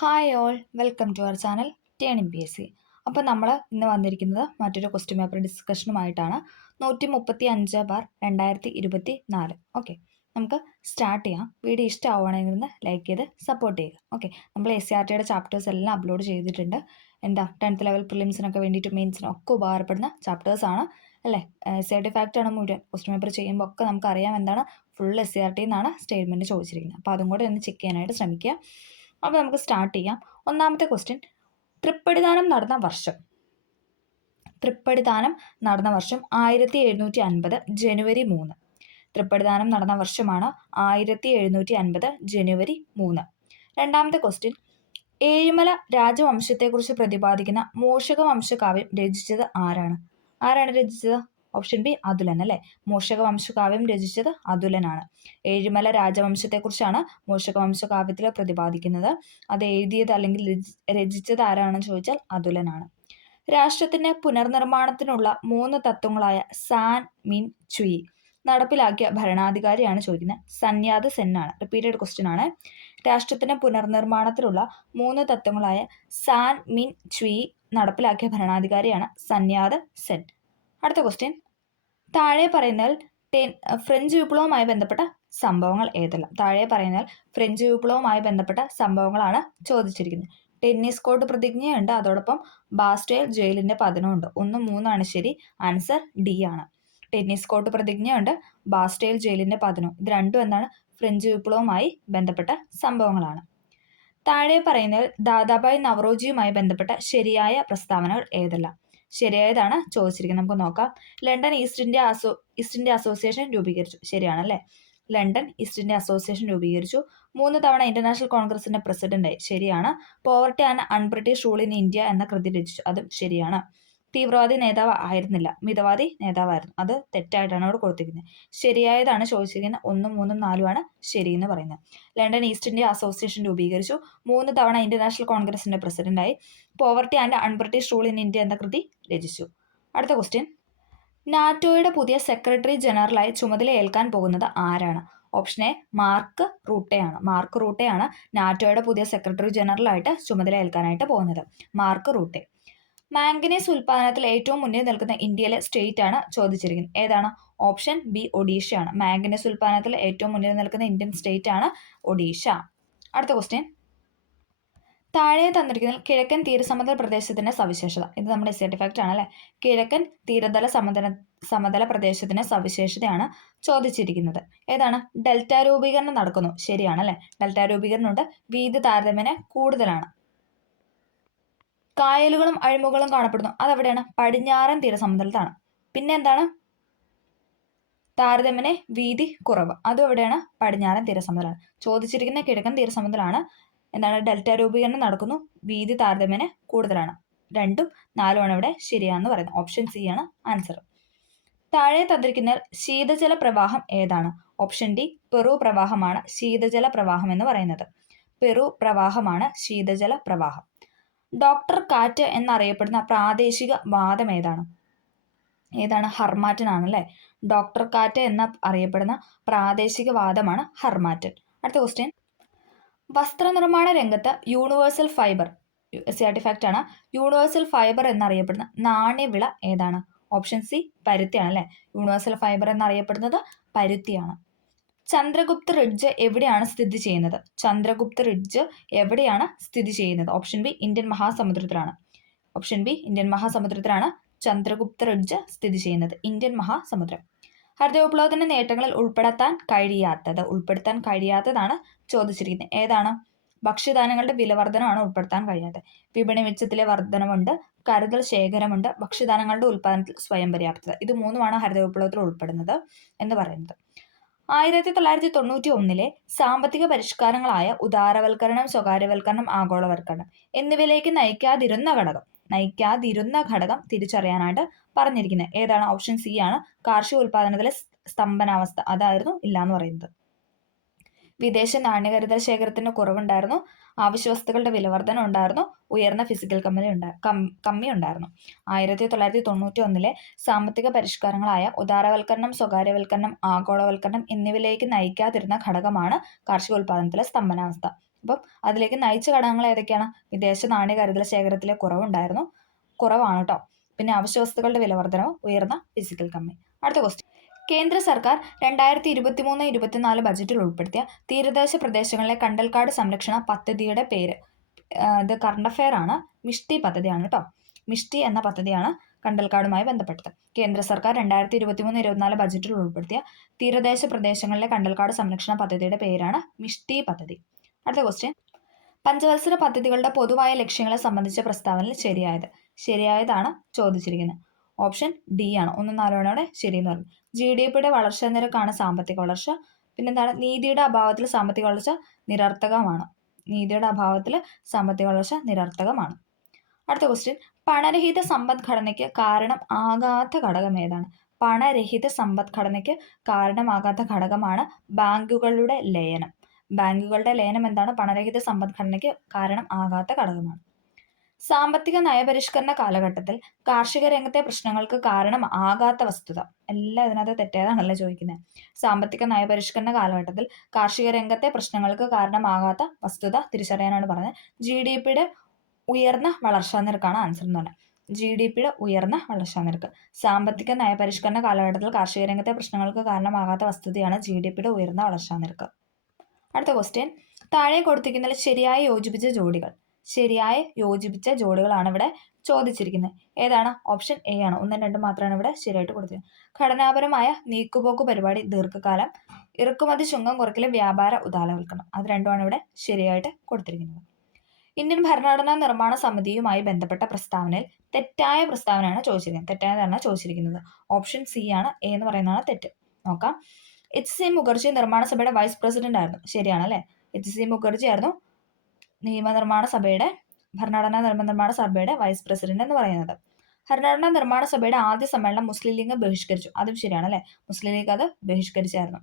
Hi all, welcome to our channel turning P S C. അപ്പോൾ നമ്മൾ ഇന്ന് വന്നിരിക്കുന്നത് മറ്റൊരു ക്വസ്റ്റ്യൻ പേപ്പർ ഡിസ്കഷനുമായിട്ടാണ്. 135/2024. ഓക്കെ, നമുക്ക് സ്റ്റാർട്ട് ചെയ്യാം. വീഡിയോ ഇഷ്ടമാവുകയാണെങ്കിൽ ഒന്ന് ലൈക്ക് ചെയ്ത് സപ്പോർട്ട് ചെയ്യുക. ഓക്കെ, നമ്മൾ SCRTയുടെ ചാപ്റ്റേഴ്സ് എല്ലാം അപ്ലോഡ് ചെയ്തിട്ടുണ്ട്. 10th ലെവൽ പ്രിലിംസിനൊക്കെ വേണ്ടിയിട്ട് മെയിൻസിനും ഒക്കെ ഉപകാരപ്പെടുന്ന ചാപ്റ്റേഴ്സാണ് അല്ലേ. SCRT ഫാക്റ്റാണ് മുഴുവൻ ക്വസ്റ്റ്യൻ പേപ്പർ ചെയ്യുമ്പോൾ ഒക്കെ നമുക്കറിയാം എന്താണ് ഫുൾ SCRT എന്നാണ് സ്റ്റേറ്റ്മെൻറ്റ് ചോദിച്ചിരിക്കുന്നത്. അപ്പോൾ അതും കൂടെ ഒന്ന് ചെക്ക് ചെയ്യാനായിട്ട് ശ്രമിക്കുക. അപ്പോൾ നമുക്ക് സ്റ്റാർട്ട് ചെയ്യാം. ഒന്നാമത്തെ ക്വസ്റ്റ്യൻ, തൃപ്പടിദാനം നടന്ന വർഷം. തൃപ്പടിദാനം നടന്ന വർഷം 1750 ജനുവരി 3. തൃപ്പടിദാനം നടന്ന വർഷമാണ് 1750 ജനുവരി 3. രണ്ടാമത്തെ ക്വസ്റ്റ്യൻ, ഏഴിമല രാജവംശത്തെക്കുറിച്ച് പ്രതിപാദിക്കുന്ന മൂഷകവംശകാവ്യം രചിച്ചത് ആരാണ്? ആരാണ് രചിച്ചത്? ഓപ്ഷൻ ബി അതുലൻ അല്ലേ. മൂഷകവംശകാവ്യം രചിച്ചത് അതുലനാണ്. ഏഴിമല രാജവംശത്തെക്കുറിച്ചാണ് മൂഷകവംശകാവ്യത്തിൽ പ്രതിപാദിക്കുന്നത്. അത് എഴുതിയത് അല്ലെങ്കിൽ രചിച്ചത് ആരാണെന്ന് ചോദിച്ചാൽ അതുലനാണ്. രാഷ്ട്രത്തിന്റെ പുനർനിർമ്മാണത്തിനുള്ള 3 തത്വങ്ങളായ സാൻ മിൻ ചുയി നടപ്പിലാക്കിയ ഭരണാധികാരിയാണ് ചോദിക്കുന്നത്. സന്യാത് സെൻ ആണ്. റിപ്പീറ്റഡ് ക്വസ്റ്റ്യൻ ആണ്. രാഷ്ട്രത്തിന്റെ പുനർനിർമ്മാണത്തിലുള്ള 3 തത്വങ്ങളായ സാൻ മിൻ ചുയി നടപ്പിലാക്കിയ ഭരണാധികാരിയാണ് സന്യാത് സെൻ. അടുത്ത ക്വസ്റ്റ്യൻ, താഴെ പറയുന്നതിൽ ഫ്രഞ്ച് വിപ്ലവവുമായി ബന്ധപ്പെട്ട സംഭവങ്ങൾ ഏതെല്ലാം? താഴെ പറയുന്നതിൽ ഫ്രഞ്ച് വിപ്ലവവുമായി ബന്ധപ്പെട്ട സംഭവങ്ങളാണ് ചോദിച്ചിരിക്കുന്നത്. ടെന്നീസ് കോർട്ട് പ്രതിജ്ഞയുണ്ട്, അതോടൊപ്പം ബാസ്റ്റൈൽ ജയിലിന്റെ പതനമുണ്ട്. 1, 3 ശരി. ആൻസർ ഡി ആണ്. ടെന്നീസ് കോർട്ട് പ്രതിജ്ഞയുണ്ട്, ബാസ്റ്റൈൽ ജയിലിന്റെ പതനവും. ഇത് രണ്ടും എന്താണ്? ഫ്രഞ്ച് വിപ്ലവവുമായി ബന്ധപ്പെട്ട സംഭവങ്ങളാണ്. താഴെ പറയുന്നതിൽ ദാദാഭായ് നവറോജിയുമായി ബന്ധപ്പെട്ട ശരിയായ പ്രസ്താവനകൾ ഏതെല്ലാം? ശരിയായതാണ് ചോദിച്ചിരിക്കുന്നത്. നമുക്ക് നോക്കാം. ലണ്ടൻ ഈസ്റ്റ് ഇന്ത്യ അസോസിയേഷൻ രൂപീകരിച്ചു. ശരിയാണല്ലേ. ലണ്ടൻ ഈസ്റ്റ് ഇന്ത്യ അസോസിയേഷൻ രൂപീകരിച്ചു. 3 തവണ ഇന്റർനാഷണൽ കോൺഗ്രസിന്റെ പ്രസിഡന്റായി. ശരിയാണ്. Poverty and un-British rule in India എന്ന കൃതി രചിച്ചു. അതും ശരിയാണ്. തീവ്രവാദി നേതാവ് ആയിരുന്നില്ല, മിതവാദി നേതാവായിരുന്നു. അത് തെറ്റായിട്ടാണ് അവിടെ കൊടുത്തിരിക്കുന്നത്. ശരിയായതാണ് ചോദിച്ചിരിക്കുന്നത്. 1, 3, 4 ശരി എന്ന് പറയുന്നത്. ലണ്ടൻ ഈസ്റ്റ് ഇന്ത്യ അസോസിയേഷൻ രൂപീകരിച്ചു. 3 തവണ ഇന്റർനാഷണൽ കോൺഗ്രസിന്റെ പ്രസിഡന്റായി. Poverty and un-British rule in India എന്ന കൃതി രചിച്ചു. അടുത്ത ക്വസ്റ്റ്യൻ, നാറ്റോയുടെ പുതിയ സെക്രട്ടറി ജനറലായി ചുമതല ഏൽക്കാൻ പോകുന്നത് ആരാണ്? ഓപ്ഷൻ എ മാർക്ക് റൂട്ടെയാണ്. മാർക്ക് റൂട്ടെയാണ് നാറ്റോയുടെ പുതിയ സെക്രട്ടറി ജനറലായിട്ട് ചുമതല ഏൽക്കാനായിട്ട് പോകുന്നത്. Mark Rutte. മാംഗനീസ് ഉൽപ്പാദനത്തിൽ ഏറ്റവും മുന്നിൽ നിൽക്കുന്ന ഇന്ത്യയിലെ സ്റ്റേറ്റ് ആണ് ചോദിച്ചിരിക്കുന്നത്. ഏതാണ്? Option B ഒഡീഷയാണ്. മാംഗനീസ് ഉൽപ്പാദനത്തിൽ ഏറ്റവും മുന്നിൽ നിൽക്കുന്ന ഇന്ത്യൻ സ്റ്റേറ്റ് ആണ് ഒഡീഷ. അടുത്ത ക്വസ്റ്റ്യൻ, താഴെ തന്നിരിക്കുന്നതിൽ കിഴക്കൻ തീരസമതല പ്രദേശത്തിന്റെ സവിശേഷത. ഇത് നമ്മുടെ SCRT ഫാക്റ്റ് ആണല്ലേ. കിഴക്കൻ തീരതല സമതല പ്രദേശത്തിന്റെ സവിശേഷതയാണ് ചോദിച്ചിരിക്കുന്നത്. ഏതാണ്? ഡെൽറ്റ രൂപീകരണം നടക്കുന്നു. ശരിയാണല്ലേ. ഡെൽറ്റ രൂപീകരണമുണ്ട്, വീതി താരതമ്യേന കൂടുതലാണ്. കായലുകളും അഴിമുകളും കാണപ്പെടുന്നു. അതെവിടെയാണ്? പടിഞ്ഞാറൻ തീരസമതലത്താണ്. പിന്നെ എന്താണ്? താരതമ്യേന വീതി കുറവ്. അതും എവിടെയാണ്? പടിഞ്ഞാറൻ തീരസമതലമാണ്. ചോദിച്ചിരിക്കുന്ന കിഴക്കൻ തീരസമതലമാണ്. എന്താണ്? ഡെൽറ്റ രൂപീകരണം നടക്കുന്നു, വീതി താരതമ്യേന കൂടുതലാണ്. 2ഉം 4ഉമാണ് ഇവിടെ ശരിയാണെന്ന് പറയുന്നത്. ഓപ്ഷൻ സി ആണ് ആൻസർ. താഴെ തന്നിരിക്കുന്ന ശീതജല പ്രവാഹം ഏതാണ്? ഓപ്ഷൻ ഡി പെറു പ്രവാഹമാണ് ശീതജല പ്രവാഹം എന്ന് പറയുന്നത്. പെറു പ്രവാഹമാണ് ശീതജല പ്രവാഹം. ഡോക്ടർ കാറ്റ് എന്നറിയപ്പെടുന്ന പ്രാദേശിക വാദം ഏതാണ്? ഏതാണ്? ഹർമാറ്റൻ ആണല്ലേ. ഡോക്ടർ കാറ്റ് എന്ന അറിയപ്പെടുന്ന പ്രാദേശിക വാദമാണ് ഹർമാറ്റൻ. അടുത്ത ക്വസ്റ്റ്യൻ, വസ്ത്രനിർമ്മാണ രംഗത്ത് യൂണിവേഴ്സൽ ഫൈബർ, SCRT ഫാക്റ്റ് ആണ്, യൂണിവേഴ്സൽ ഫൈബർ എന്നറിയപ്പെടുന്ന നാണ്യവിള ഏതാണ്? ഓപ്ഷൻ സി പരുത്തിയാണ് അല്ലേ. യൂണിവേഴ്സൽ ഫൈബർ എന്നറിയപ്പെടുന്നത് പരുത്തിയാണ്. ചന്ദ്രഗുപ്ത റിഡ്ജ് എവിടെയാണ് സ്ഥിതി ചെയ്യുന്നത്? ചന്ദ്രഗുപ്ത റിഡ്ജ് എവിടെയാണ് സ്ഥിതി ചെയ്യുന്നത്? ഓപ്ഷൻ ബി ഇന്ത്യൻ മഹാസമുദ്രത്തിലാണ്. ഓപ്ഷൻ ബി ഇന്ത്യൻ മഹാസമുദ്രത്തിലാണ് ചന്ദ്രഗുപ്ത റിഡ്ജ് സ്ഥിതി ചെയ്യുന്നത്. ഇന്ത്യൻ മഹാസമുദ്രം. ഹരിത വിപ്ലവത്തിന്റെ നേട്ടങ്ങളിൽ ഉൾപ്പെടുത്താൻ കഴിയാത്തതാണ് ചോദിച്ചിരിക്കുന്നത്. ഏതാണ്? ഭക്ഷ്യധാന്യങ്ങളുടെ വിലവർധനമാണ് ഉൾപ്പെടുത്താൻ കഴിയാത്തത്. വിപണി വെച്ചത്തിലെ വർധനമുണ്ട്, കരുതൽ ശേഖരമുണ്ട്, ഭക്ഷ്യധാന്യങ്ങളുടെ ഉൽപ്പാദനത്തിൽ സ്വയം പര്യാപ്തത. ഇത് 3ഉമാണ് ഹരിത വിപ്ലവത്തിൽ ഉൾപ്പെടുന്നത് എന്ന് പറയുന്നത്. 1991 സാമ്പത്തിക പരിഷ്കാരങ്ങളായ ഉദാരവൽക്കരണം, സ്വകാര്യവൽക്കരണം, ആഗോളവൽക്കരണം എന്നിവയിലേക്ക് നയിക്കാതിരുന്ന ഘടകം തിരിച്ചറിയാനായിട്ട് പറഞ്ഞിരിക്കുന്നത്. ഏതാണ്? ഓപ്ഷൻ സി ആണ്. കാർഷിക ഉൽപ്പാദനത്തിലെ സ്തംഭനാവസ്ഥ അതായിരുന്നു ഇല്ലാന്ന് പറയുന്നത്. വിദേശ നാണ്യകരുതൽ ശേഖരത്തിന് കുറവുണ്ടായിരുന്നു, ആവശ്യ വസ്തുക്കളുടെ വിലവർധന ഉണ്ടായിരുന്നു, ഉയർന്ന ഫിസിക്കൽ കമ്മി ഉണ്ടായിരുന്നു. 1991 സാമ്പത്തിക പരിഷ്കാരങ്ങളായ ഉദാരവൽക്കരണം, സ്വകാര്യവൽക്കരണം, ആഗോളവൽക്കരണം എന്നിവയിലേക്ക് നയിക്കാതിരുന്ന ഘടകമാണ് കാർഷിക ഉൽപ്പാദനത്തിലെ സ്തംഭനാവസ്ഥ. അപ്പം അതിലേക്ക് നയിച്ച ഘടകങ്ങൾ ഏതൊക്കെയാണ്? വിദേശ നാണയ കരുതൽ ശേഖരത്തിലെ കുറവാണ് കേട്ടോ. പിന്നെ അവശ്യ വസ്തുക്കളുടെ വിലവർദ്ധനവ്, ഉയർന്ന ഫിസിക്കൽ കമ്മി. അടുത്ത ക്വസ്റ്റ്യൻ. കേന്ദ്ര സർക്കാർ 2023-24 ബജറ്റിൽ ഉൾപ്പെടുത്തിയ തീരദേശ പ്രദേശങ്ങളിലെ കണ്ടൽക്കാട് സംരക്ഷണ പദ്ധതിയുടെ പേര്. ഇത് കറണ്ട് അഫെയർ ആണ്. മിഷ്ടി പദ്ധതിയാണ് കേട്ടോ. മിഷ്ടി എന്ന പദ്ധതിയാണ് കണ്ടൽക്കാടുമായി ബന്ധപ്പെട്ടത്. കേന്ദ്ര സർക്കാർ 2023-24 ബജറ്റിൽ ഉൾപ്പെടുത്തിയ തീരദേശ പ്രദേശങ്ങളിലെ കണ്ടൽക്കാട് സംരക്ഷണ പദ്ധതിയുടെ പേരാണ് മിഷ്ടി പദ്ധതി. അടുത്ത ക്വസ്റ്റ്യൻ. പഞ്ചവത്സര പദ്ധതികളുടെ പൊതുവായ ലക്ഷ്യങ്ങളെ സംബന്ധിച്ച പ്രസ്താവനയിൽ ശരിയായതാണ് ചോദിച്ചിരിക്കുന്നത്. ഓപ്ഷൻ ഡി ആണ്. 1, 4 ശരിയെന്ന് പറഞ്ഞു. GDPയുടെ വളർച്ചാ നിരക്കാണ് സാമ്പത്തിക വളർച്ച. പിന്നെന്താണ്? നീതിയുടെ അഭാവത്തിൽ സാമ്പത്തിക വളർച്ച നിരർത്ഥകമാണ്. അടുത്ത ക്വസ്റ്റ്യൻ. പണരഹിത സമ്പദ്ഘടനയ്ക്ക് കാരണമാകാത്ത ഘടകം ഏതാണ്? പണരഹിത സമ്പദ്ഘടനയ്ക്ക് കാരണമാകാത്ത ഘടകമാണ് ബാങ്കുകളുടെ ലയനം. ബാങ്കുകളുടെ ലയനം എന്താണ്? പണരഹിത സമ്പദ്ഘടനയ്ക്ക് കാരണം ആകാത്ത ഘടകമാണ്. സാമ്പത്തിക നയപരിഷ്കരണ കാലഘട്ടത്തിൽ കാർഷിക രംഗത്തെ പ്രശ്നങ്ങൾക്ക് കാരണം ആകാത്ത വസ്തുത. എല്ലാം ഇതിനകത്ത് തെറ്റേതാണല്ലോ ചോദിക്കുന്നത്. സാമ്പത്തിക നയപരിഷ്കരണ കാലഘട്ടത്തിൽ കാർഷിക രംഗത്തെ പ്രശ്നങ്ങൾക്ക് കാരണമാകാത്ത വസ്തുത തിരിച്ചറിയാനാണ് പറഞ്ഞത്. GDPയുടെ ഉയർന്ന വളർച്ചാ നിരക്കാണ് ആൻസർ എന്ന് പറഞ്ഞത്. GDPയുടെ ഉയർന്ന വളർച്ചാ നിരക്ക്. സാമ്പത്തിക നയപരിഷ്കരണ കാലഘട്ടത്തിൽ കാർഷിക രംഗത്തെ പ്രശ്നങ്ങൾക്ക് കാരണമാകാത്ത വസ്തുതയാണ് GDPയുടെ ഉയർന്ന വളർച്ചാ നിരക്ക്. അടുത്ത ക്വസ്റ്റ്യൻ. താഴെ കൊടുത്തിരിക്കുന്നതിൽ ശരിയായി യോജിപ്പിച്ച ജോഡികളാണ് ഇവിടെ ചോദിച്ചിരിക്കുന്നത്. ഏതാണ്? ഓപ്ഷൻ എ ആണ്. 1, 2 മാത്രമാണ് ഇവിടെ ശരിയായിട്ട് കൊടുത്തിരിക്കുന്നത്. ഘടനാപരമായ നീക്കുപോക്ക് പരിപാടി ദീർഘകാലം, ഇറക്കുമതി ചുങ്കം കുറയ്ക്കൽ, വ്യാപാര ഉദാരവൽക്കരണം. അത് രണ്ടുമാണ് ഇവിടെ ശരിയായിട്ട് കൊടുത്തിരിക്കുന്നത്. ഇന്ത്യൻ ഭരണഘടനാ നിർമ്മാണ സമിതിയുമായി ബന്ധപ്പെട്ട പ്രസ്താവനയിൽ തെറ്റായ പ്രസ്താവനയാണ് ചോദിച്ചിരിക്കുന്നത്. ഓപ്ഷൻ സി ആണ്. എ എന്ന് പറയുന്നതാണ് തെറ്റ്. നോക്കാം. HC മുഖർജി നിർമ്മാണ സഭയുടെ വൈസ് പ്രസിഡന്റ് ആയിരുന്നു. ശരിയാണ് അല്ലേ? HC മുഖർജി ആയിരുന്നു ഭരണഘടനാ നിർമ്മാണ സഭയുടെ വൈസ് പ്രസിഡന്റ് എന്ന് പറയുന്നത്. ഭരണഘടനാ നിർമ്മാണ സഭയുടെ ആദ്യ സമ്മേളനം മുസ്ലിം ലീഗ് ബഹിഷ്കരിച്ചു. അതും ശരിയാണ് അല്ലേ? മുസ്ലിം ലീഗ് അത് ബഹിഷ്കരിച്ചായിരുന്നു.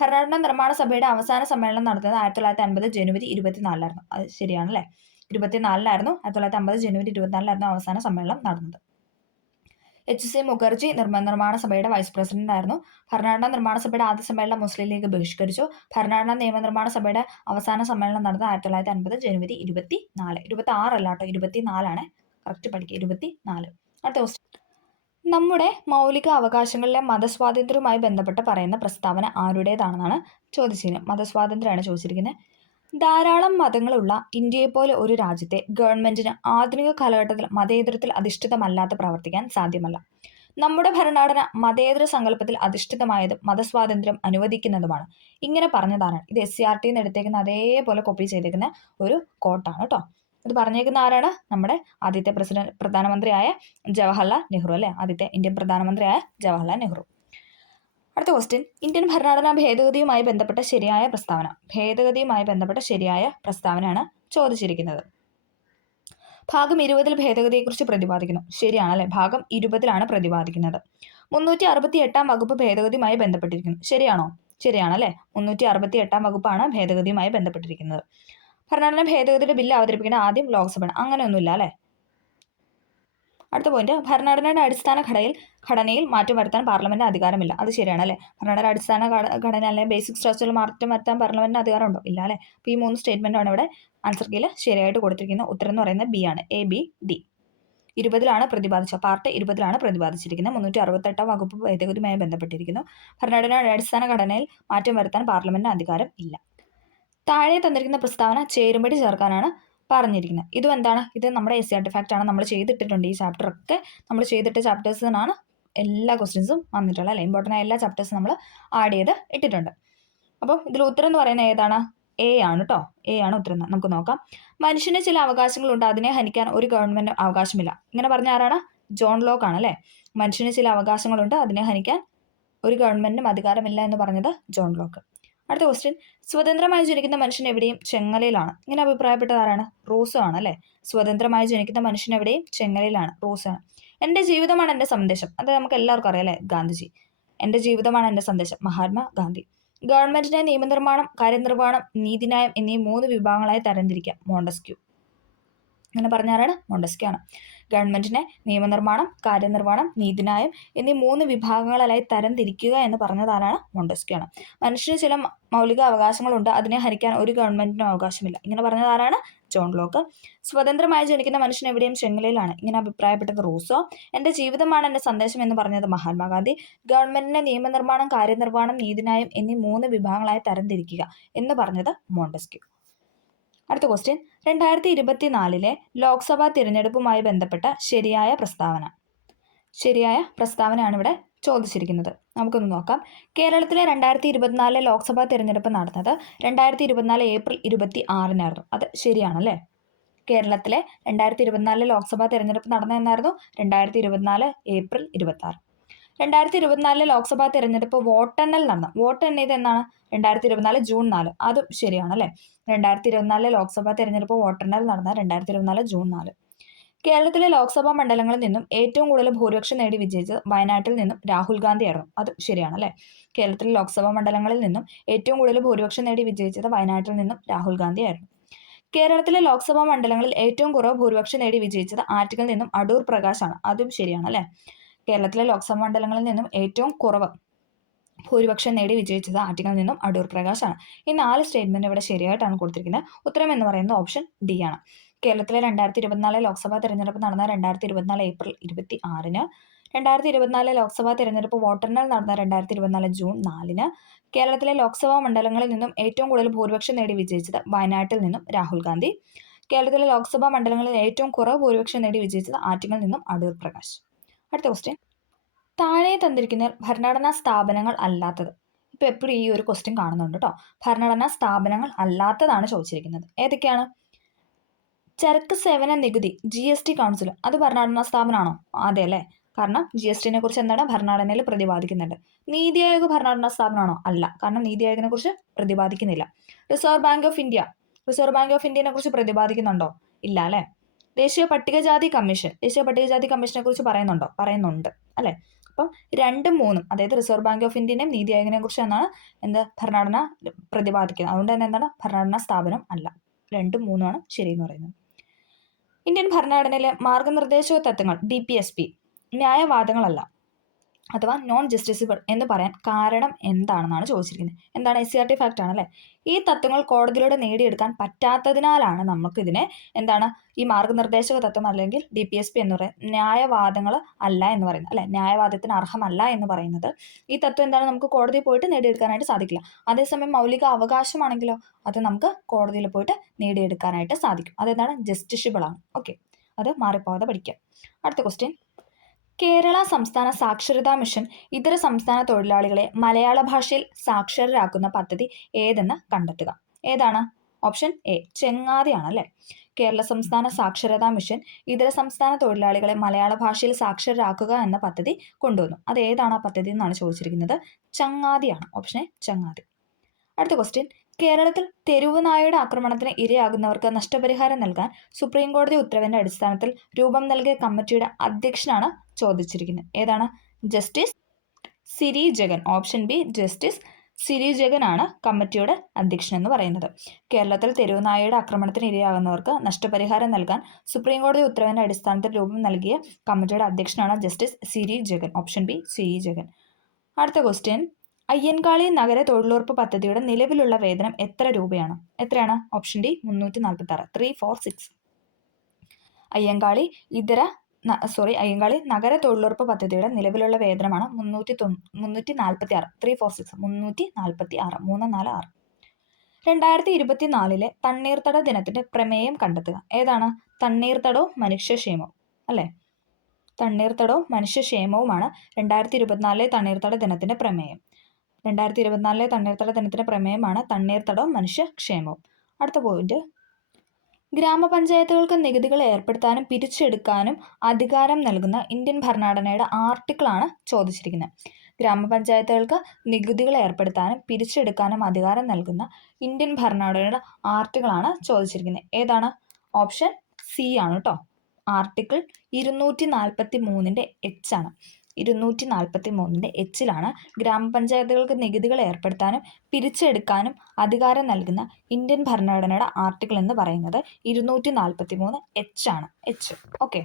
ഭരണഘടനാ നിർമ്മാണ സഭയുടെ അവസാന സമ്മേളനം നടന്നത് 1950 ജനുവരി 24 അത് ശരിയാണ് അല്ലേ? 1950 ജനുവരി 24 അവസാന സമ്മേളനം നടന്നത്. HC മുഖർജി നിർമ്മാണ സഭയുടെ വൈസ് പ്രസിഡന്റ് ആയിരുന്നു. ഭരണഘടനാ നിർമ്മാണ സഭയുടെ ആദ്യ സമ്മേളനം മുസ്ലിം ലീഗ് ബഹിഷ്കരിച്ചു. ഭരണഘടനാ നിയമനിർമ്മാണ സഭയുടെ അവസാന സമ്മേളനം നടന്നത് 1950 ജനുവരി 24. 26 അല്ല കേട്ടോ, 24 കറക്റ്റ് പഠിക്കുക. 24. അടുത്ത ക്വസ്റ്റ്യൻ. നമ്മുടെ മൗലിക അവകാശങ്ങളിലെ മതസ്വാതന്ത്ര്യവുമായി ബന്ധപ്പെട്ട് പറയുന്ന പ്രസ്താവന ആരുടേതാണെന്നാണ് ചോദിച്ചിരിക്കുന്നത്. മതസ്വാതന്ത്ര്യമാണ് ചോദിച്ചിരിക്കുന്നത്. ധാരാളം മതങ്ങളുള്ള ഇന്ത്യയെപ്പോലെ ഒരു രാജ്യത്തെ ഗവൺമെന്റിന് ആധുനിക കാലഘട്ടത്തിൽ മതേതരത്തിൽ അധിഷ്ഠിതമല്ലാതെ പ്രവർത്തിക്കാൻ സാധ്യമല്ല. നമ്മുടെ ഭരണഘടന മതേതര സങ്കല്പത്തിൽ അധിഷ്ഠിതമായതും മതസ്വാതന്ത്ര്യം അനുവദിക്കുന്നതുമാണ്. ഇങ്ങനെ പറഞ്ഞതാണ്. ഇത് SCERT എടുത്തേക്കുന്ന അതേപോലെ കോപ്പി ചെയ്തേക്കുന്ന ഒരു കോട്ടാണ് കേട്ടോ. ഇത് പറഞ്ഞേക്കുന്ന ആരാണ്? നമ്മുടെ ആദ്യത്തെ പ്രധാനമന്ത്രിയായ ജവഹർലാൽ നെഹ്റു അല്ലേ? ആദ്യത്തെ ഇന്ത്യൻ പ്രധാനമന്ത്രിയായ ജവഹർലാൽ നെഹ്റു. അടുത്ത ക്വസ്റ്റ്യൻ. ഇന്ത്യൻ ഭരണഘടനാ ഭേദഗതിയുമായി ബന്ധപ്പെട്ട ശരിയായ പ്രസ്താവനയാണ് ചോദിച്ചിരിക്കുന്നത്. ഭാഗം 20 ഭേദഗതിയെക്കുറിച്ച് പ്രതിപാദിക്കുന്നു. ശരിയാണ് അല്ലെ? ഭാഗം 20 പ്രതിപാദിക്കുന്നത്. 368 വകുപ്പ് ഭേദഗതിയുമായി ബന്ധപ്പെട്ടിരിക്കുന്നു. ശരിയാണോ? ശരിയാണല്ലേ? 368 വകുപ്പാണ് ഭേദഗതിയുമായി ബന്ധപ്പെട്ടിരിക്കുന്നത്. ഭരണഘടനാ ഭേദഗതിയുടെ ബില്ല് അവതരിപ്പിക്കേണ്ട ആദ്യം ലോക്സഭയാണ്. അങ്ങനെയൊന്നുമില്ല അല്ലേ? അടുത്ത പോയിന്റ്. ഭരണഘടനയുടെ അടിസ്ഥാന ഘടനയിൽ മാറ്റം വരുത്താൻ പാർലമെന്റിന് അധികാരമില്ല. അത് ശരിയാണ് അല്ലേ? ഭരണഘടന അടിസ്ഥാന ഘടന അല്ലെങ്കിൽ ബേസിക് സ്ട്രക്ചറിൽ മാറ്റം വരുത്താൻ പാർലമെന്റിന് അധികാരമുണ്ടോ? ഇല്ല അല്ലേ? അപ്പോൾ ഈ 3 സ്റ്റേറ്റ്മെന്റാണ് ഇവിടെ ആൻസർ കീയിൽ ശരിയായിട്ട് കൊടുത്തിരിക്കുന്ന ഉത്തരം എന്ന് പറയുന്നത് ബി ആണ്. ABD. 20 പാർട്ട് 20 പ്രതിപാദിച്ചിരിക്കുന്നത്. 368 വകുപ്പ് ഭേദഗതിയുമായി ബന്ധപ്പെട്ടിരിക്കുന്നു. ഭരണഘടനയുടെ അടിസ്ഥാന ഘടനയിൽ മാറ്റം വരുത്താൻ പാർലമെന്റിന് അധികാരം ഇല്ല. താഴെ തന്നിരിക്കുന്ന പ്രസ്താവന ചേരുംപടി ചേർക്കാനാണ് പറഞ്ഞിരിക്കുന്നത്. ഇതും എന്താണ്? ഇത് നമ്മുടെ SCERT ഫാക്റ്റ് ആണ്. നമ്മൾ ചെയ്തിട്ടിട്ടുണ്ട്. ഈ ചാപ്റ്ററൊക്കെ നമ്മൾ ചെയ്തിട്ട ചാപ്റ്റേഴ്സിനാണ് എല്ലാ ക്വസ്റ്റ്യൻസും വന്നിട്ടുള്ളത് അല്ലേ? ഇമ്പോർട്ടൻ്റ് ആയ എല്ലാ ചാപ്റ്റേഴ്സും നമ്മൾ ആഡ് ചെയ്ത് ഇട്ടിട്ടുണ്ട്. അപ്പോൾ ഇതിൽ ഉത്തരം എന്ന് പറയുന്നത് ഏതാണ്? A ആണ് കേട്ടോ. A ആണ് ഉത്തരം. നമുക്ക് നോക്കാം. മനുഷ്യന് ചില അവകാശങ്ങളുണ്ട്, അതിനെ ഹനിക്കാൻ ഒരു ഗവൺമെന്റ് അവകാശമില്ല. ഇങ്ങനെ പറഞ്ഞ ആരാണ്? ജോൺ ലോക്ക് ആണ് അല്ലേ? മനുഷ്യന് ചില അവകാശങ്ങളുണ്ട്, അതിനെ ഹനിക്കാൻ ഒരു ഗവൺമെന്റിനും അധികാരമില്ല എന്ന് പറഞ്ഞത് ജോൺ ലോക്ക്. അടുത്ത ക്വസ്റ്റ്യൻ. സ്വതന്ത്രമായി ജനിക്കുന്ന മനുഷ്യൻ എവിടെയും ചെങ്ങലയിലാണ്. ഇങ്ങനെ അഭിപ്രായപ്പെട്ടത് ആരാണ്? റൂസോ ആണ് അല്ലേ? സ്വതന്ത്രമായി ജനിക്കുന്ന മനുഷ്യൻ എവിടെയും ചെങ്ങലയിലാണ്. റൂസോ ആണ്. എൻ്റെ ജീവിതമാണ് എൻ്റെ സന്ദേശം. അത് നമുക്ക് എല്ലാവർക്കും അറിയാം അല്ലേ? ഗാന്ധിജി. എൻ്റെ ജീവിതമാണ് എൻ്റെ സന്ദേശം. മഹാത്മാ ഗാന്ധി. ഗവൺമെന്റിനെ നിയമനിർമ്മാണം, കാര്യനിർവഹണം, നീതിന്യായം എന്നീ 3 വിഭാഗങ്ങളായി തരംതിരിക്കാം. മോണ്ടസ്ക്യൂ. അങ്ങനെ പറഞ്ഞാലാണ് മോണ്ടസ്ക്യൂ ആണ്. ഗവൺമെന്റിനെ നിയമനിർമ്മാണം, കാര്യനിർവ്വഹണം, നീതിന്യായം എന്നീ 3 വിഭാഗങ്ങളായി തരംതിരിക്കുക എന്ന് പറഞ്ഞതാരാണ്? മോണ്ടസ്ക്യൂ ആണ്. മനുഷ്യന് ചില മൗലിക അവകാശങ്ങളുണ്ട്, അതിനെ ഹരിക്കാൻ ഒരു ഗവൺമെന്റിനും അവകാശമില്ല. ഇങ്ങനെ പറഞ്ഞതാരാണ്? John Locke. സ്വതന്ത്രമായി ജനിക്കുന്ന മനുഷ്യൻ എവിടെയും ശൃംഖലയിലാണ്. ഇങ്ങനെ അഭിപ്രായപ്പെട്ടത് റൂസോ. എന്റെ ജീവിതമാണ് എന്റെ സന്ദേശം എന്ന് പറഞ്ഞത് മഹാത്മാഗാന്ധി. ഗവൺമെന്റിനെ നിയമനിർമ്മാണം, കാര്യനിർവ്വഹണം, നീതിന്യായം എന്നീ 3 വിഭാഗങ്ങളായി തരംതിരിക്കുക എന്ന് പറഞ്ഞത് മോണ്ടസ്ക്യൂ. അടുത്ത ക്വസ്റ്റ്യൻ, 2024 ലോക്സഭാ തിരഞ്ഞെടുപ്പുമായി ബന്ധപ്പെട്ട ശരിയായ പ്രസ്താവന. ശരിയായ പ്രസ്താവനയാണ് ഇവിടെ ചോദിച്ചിരിക്കുന്നത്. നമുക്കൊന്ന് നോക്കാം. കേരളത്തിലെ 2024 ലോക്സഭാ തിരഞ്ഞെടുപ്പ് നടന്നത് 2024 ഏപ്രിൽ 26-നായിരുന്നു. അത് ശരിയാണല്ലേ? കേരളത്തിലെ 2024 ലോക്സഭാ തിരഞ്ഞെടുപ്പ് നടന്ന എന്നായിരുന്നു? 2024 ഏപ്രിൽ 26. 2024 ലോക്സഭാ തിരഞ്ഞെടുപ്പ് വോട്ടെണ്ണൽ നടന്ന, വോട്ടെണ്ണിയത് എന്നാണ്? 2024 ജൂൺ 4. അതും ശരിയാണല്ലേ? 2024 ലോക്സഭാ തിരഞ്ഞെടുപ്പ് വോട്ടെണ്ണൽ നടന്ന 2024 ജൂൺ 4. കേരളത്തിലെ ലോക്സഭാ മണ്ഡലങ്ങളിൽ നിന്നും ഏറ്റവും കൂടുതൽ ഭൂരിപക്ഷം നേടി വിജയിച്ചത് വയനാട്ടിൽ നിന്നും രാഹുൽ ഗാന്ധി ആയിരുന്നു. അതും ശരിയാണല്ലേ? കേരളത്തിലെ ലോക്സഭാ മണ്ഡലങ്ങളിൽ നിന്നും ഏറ്റവും കൂടുതൽ ഭൂരിപക്ഷം നേടി വിജയിച്ചത് വയനാട്ടിൽ നിന്നും രാഹുൽ ഗാന്ധി ആയിരുന്നു. കേരളത്തിലെ ലോക്സഭാ മണ്ഡലങ്ങളിൽ ഏറ്റവും കുറവ് ഭൂരിപക്ഷം നേടി വിജയിച്ചത് ആറ്റിങ്ങൽ നിന്നും അടൂർ പ്രകാശാണ്. അതും ശരിയാണല്ലേ? കേരളത്തിലെ ലോക്സഭാ മണ്ഡലങ്ങളിൽ നിന്നും ഏറ്റവും കുറവ് ഭൂരിപക്ഷം നേടി വിജയിച്ചത് ആറ്റിങ്ങൽ നിന്നും അടൂർ പ്രകാശാണ്. ഈ 4 സ്റ്റേറ്റ്മെന്റ് ഇവിടെ ശരിയായിട്ടാണ് കൊടുത്തിരിക്കുന്നത്. ഉത്തരം എന്ന് പറയുന്നത് ഓപ്ഷൻ ഡി ആണ്. കേരളത്തിലെ 2024 ലോക്സഭാ തിരഞ്ഞെടുപ്പ് നടന്ന 2024 ഏപ്രിൽ 26-ന്. 2024 ലോക്സഭാ തിരഞ്ഞെടുപ്പ് വോട്ടെണ്ണൽ നടന്ന 2024 ജൂൺ 4-ന്. കേരളത്തിലെ ലോക്സഭാ മണ്ഡലങ്ങളിൽ നിന്നും ഏറ്റവും കൂടുതൽ ഭൂരിപക്ഷം നേടി വിജയിച്ചത് വയനാട്ടിൽ നിന്നും രാഹുൽ ഗാന്ധി. കേരളത്തിലെ ലോക്സഭാ മണ്ഡലങ്ങളിൽ ഏറ്റവും കുറവ് ഭൂരിപക്ഷം നേടി വിജയിച്ചത് ആറ്റിങ്ങൽ നിന്നും അടൂർ പ്രകാശ്. അടുത്ത ക്വസ്റ്റ്യൻ, താഴെ തന്നിരിക്കുന്ന ഭരണഘടനാ സ്ഥാപനങ്ങൾ അല്ലാത്തത്. ഇപ്പൊ എപ്പോഴും ഈ ഒരു ക്വസ്റ്റ്യൻ കാണുന്നുണ്ട് കേട്ടോ. ഭരണഘടനാ സ്ഥാപനങ്ങൾ അല്ലാത്തതാണ് ചോദിച്ചിരിക്കുന്നത്. ഏതൊക്കെയാണ്? ചരക്ക് സേവന നികുതി GST കൗൺസിൽ, അത് ഭരണഘടനാ സ്ഥാപനമാണോ? അതെ അല്ലേ? കാരണം GST-നെ കുറിച്ച് എന്താണ് ഭരണഘടനയിൽ പ്രതിപാദിക്കുന്നുണ്ട്. നീതി ആയോഗ് ഭരണഘടനാ സ്ഥാപനമാണോ? അല്ല, കാരണം നീതി ആയോഗിനെ കുറിച്ച് പ്രതിപാദിക്കുന്നില്ല. Reserve bank of India, reserve bank of ഇന്ത്യനെ കുറിച്ച് പ്രതിപാദിക്കുന്നുണ്ടോ? ഇല്ല അല്ലേ? ദേശീയ പട്ടികജാതി കമ്മീഷൻ, ദേശീയ പട്ടികജാതി കമ്മീഷനെ കുറിച്ച് പറയുന്നുണ്ടോ? പറയുന്നുണ്ട് അല്ലേ? അപ്പം 2ഉം 3ഉം, അതായത് റിസർവ് ബാങ്ക് ഓഫ് ഇന്ത്യനെയും നീതി ആയോഗിനെ കുറിച്ച് എന്നാണ് ഭരണഘടന പ്രതിപാദിക്കുന്നത്. അതുകൊണ്ട് തന്നെ എന്താണ്? ഭരണഘടനാ സ്ഥാപനം അല്ല. 2ഉം 3ഉം ആണ് ശരി എന്ന് പറയുന്നത്. ഇന്ത്യൻ ഭരണഘടനയിലെ മാർഗനിർദ്ദേശക തത്വങ്ങൾ DPSP ന്യായവാദങ്ങളല്ല, അഥവാ നോൺ ജസ്റ്റിസിബിൾ എന്ന് പറയാൻ കാരണം എന്താണെന്നാണ് ചോദിച്ചിരിക്കുന്നത്. എന്താണ്? SCRT ഫാക്റ്റ് ആണല്ലേ. ഈ തത്വങ്ങൾ കോടതിയിലൂടെ നേടിയെടുക്കാൻ പറ്റാത്തതിനാലാണ് നമുക്കിതിനെ എന്താണ് ഈ മാർഗനിർദ്ദേശക തത്വം അല്ലെങ്കിൽ DPSP എന്ന് പറയുന്നത് ന്യായവാദങ്ങൾ അല്ല എന്ന് പറയുന്നത് അല്ലെ, ന്യായവാദത്തിന് അർഹമല്ല എന്ന് പറയുന്നത്. ഈ തത്വം എന്താണ്? നമുക്ക് കോടതിയിൽ പോയിട്ട് നേടിയെടുക്കാനായിട്ട് സാധിക്കില്ല. അതേസമയം മൗലിക അവകാശമാണെങ്കിലോ അത് നമുക്ക് കോടതിയിൽ പോയിട്ട് നേടിയെടുക്കാനായിട്ട് സാധിക്കും. അതെന്താണ്? ജസ്റ്റിഷ്യബിൾ ആണ്. ഓക്കെ, അത് മാറിപ്പോകാതെ പഠിക്കാം. അടുത്ത ക്വസ്റ്റ്യൻ, കേരള സംസ്ഥാന സാക്ഷരതാ മിഷൻ ഇതര സംസ്ഥാന തൊഴിലാളികളെ മലയാള ഭാഷയിൽ സാക്ഷരരാക്കുന്ന പദ്ധതി ഏതെന്ന് കണ്ടെത്തുക. ഏതാണ്? ഓപ്ഷൻ എ ചെങ്ങാതിയാണ് അല്ലേ? കേരള സംസ്ഥാന സാക്ഷരതാ മിഷൻ ഇതര സംസ്ഥാന തൊഴിലാളികളെ മലയാള ഭാഷയിൽ സാക്ഷരരാക്കുക എന്ന പദ്ധതി കൊണ്ടുവന്നു. അത് ഏതാണ് ആ പദ്ധതി എന്നാണ് ചോദിച്ചിരിക്കുന്നത്. ചങ്ങാതിയാണ്. ഓപ്ഷൻ എ ചങ്ങാതി. അടുത്ത ക്വസ്റ്റ്യൻ, കേരളത്തിൽ തെരുവ് നായയുടെ ആക്രമണത്തിന് ഇരയാകുന്നവർക്ക് നഷ്ടപരിഹാരം നൽകാൻ സുപ്രീം കോടതി ഉത്തരവിന്റെ അടിസ്ഥാനത്തിൽ രൂപം നൽകിയ കമ്മിറ്റിയുടെ അധ്യക്ഷനാണ് ചോദിച്ചിരിക്കുന്നത്. ഏതാണ്? Justice Siri Jagan. Option B justice Siri Jagan ആണ് കമ്മിറ്റിയുടെ അധ്യക്ഷൻ എന്ന് പറയുന്നത്. കേരളത്തിൽ തെരുവ് നായയുടെ ആക്രമണത്തിന് ഇരയാകുന്നവർക്ക് നഷ്ടപരിഹാരം നൽകാൻ സുപ്രീം കോടതി ഉത്തരവിന്റെ അടിസ്ഥാനത്തിൽ രൂപം നൽകിയ കമ്മിറ്റിയുടെ അധ്യക്ഷനാണ് justice Siri Jagan. Option B Siri Jagan. അടുത്ത ക്വസ്റ്റ്യൻ, അയ്യൻകാളി നഗര തൊഴിലുറപ്പ് പദ്ധതിയുടെ നിലവിലുള്ള വേതനം എത്ര രൂപയാണ്? എത്രയാണ്? Option D 346, 346. അയ്യങ്കാളി നഗര തൊഴിലുറപ്പ് പദ്ധതിയുടെ നിലവിലുള്ള വേതനമാണ് 346, 346, 346, 346. 2024 തണ്ണീർത്തട ദിനത്തിന്റെ പ്രമേയം കണ്ടെത്തുക. ഏതാണ്? തണ്ണീർത്തടവും മനുഷ്യക്ഷേമവും അല്ലേ? തണ്ണീർത്തടവും മനുഷ്യക്ഷേമവുമാണ് 2024 തണ്ണീർത്തട ദിനത്തിന്റെ പ്രമേയം. 2024 തണ്ണീർത്തട ദിനത്തിന്റെ പ്രമേയമാണ് തണ്ണീർത്തടവും മനുഷ്യക്ഷേമവും. അടുത്ത പോയിന്റ്, ഗ്രാമപഞ്ചായത്തുകൾക്ക് നികുതികൾ ഏർപ്പെടുത്താനും പിരിച്ചെടുക്കാനും അധികാരം നൽകുന്ന ഇന്ത്യൻ ഭരണഘടനയുടെ ആർട്ടിക്കിളാണ് ചോദിച്ചിരിക്കുന്നത്. ഗ്രാമപഞ്ചായത്തുകൾക്ക് നികുതികൾ ഏർപ്പെടുത്താനും പിരിച്ചെടുക്കാനും അധികാരം നൽകുന്ന ഇന്ത്യൻ ഭരണഘടനയുടെ ആർട്ടിക്കിളാണ് ചോദിച്ചിരിക്കുന്നത്. ഏതാണ്? ഓപ്ഷൻ സി ആണ് കേട്ടോ. ആർട്ടിക്കിൾ 243-H ആണ്. 243 എച്ചിലാണ് ഗ്രാമപഞ്ചായത്തുകൾക്ക് നികുതികൾ ഏർപ്പെടുത്താനും പിരിച്ചെടുക്കാനും അധികാരം നൽകുന്ന ഇന്ത്യൻ ഭരണഘടനയുടെ ആർട്ടിക്കിൾ എന്ന് പറയുന്നത് 243 എച്ച് ആണ്. എച്ച്. ഓക്കെ.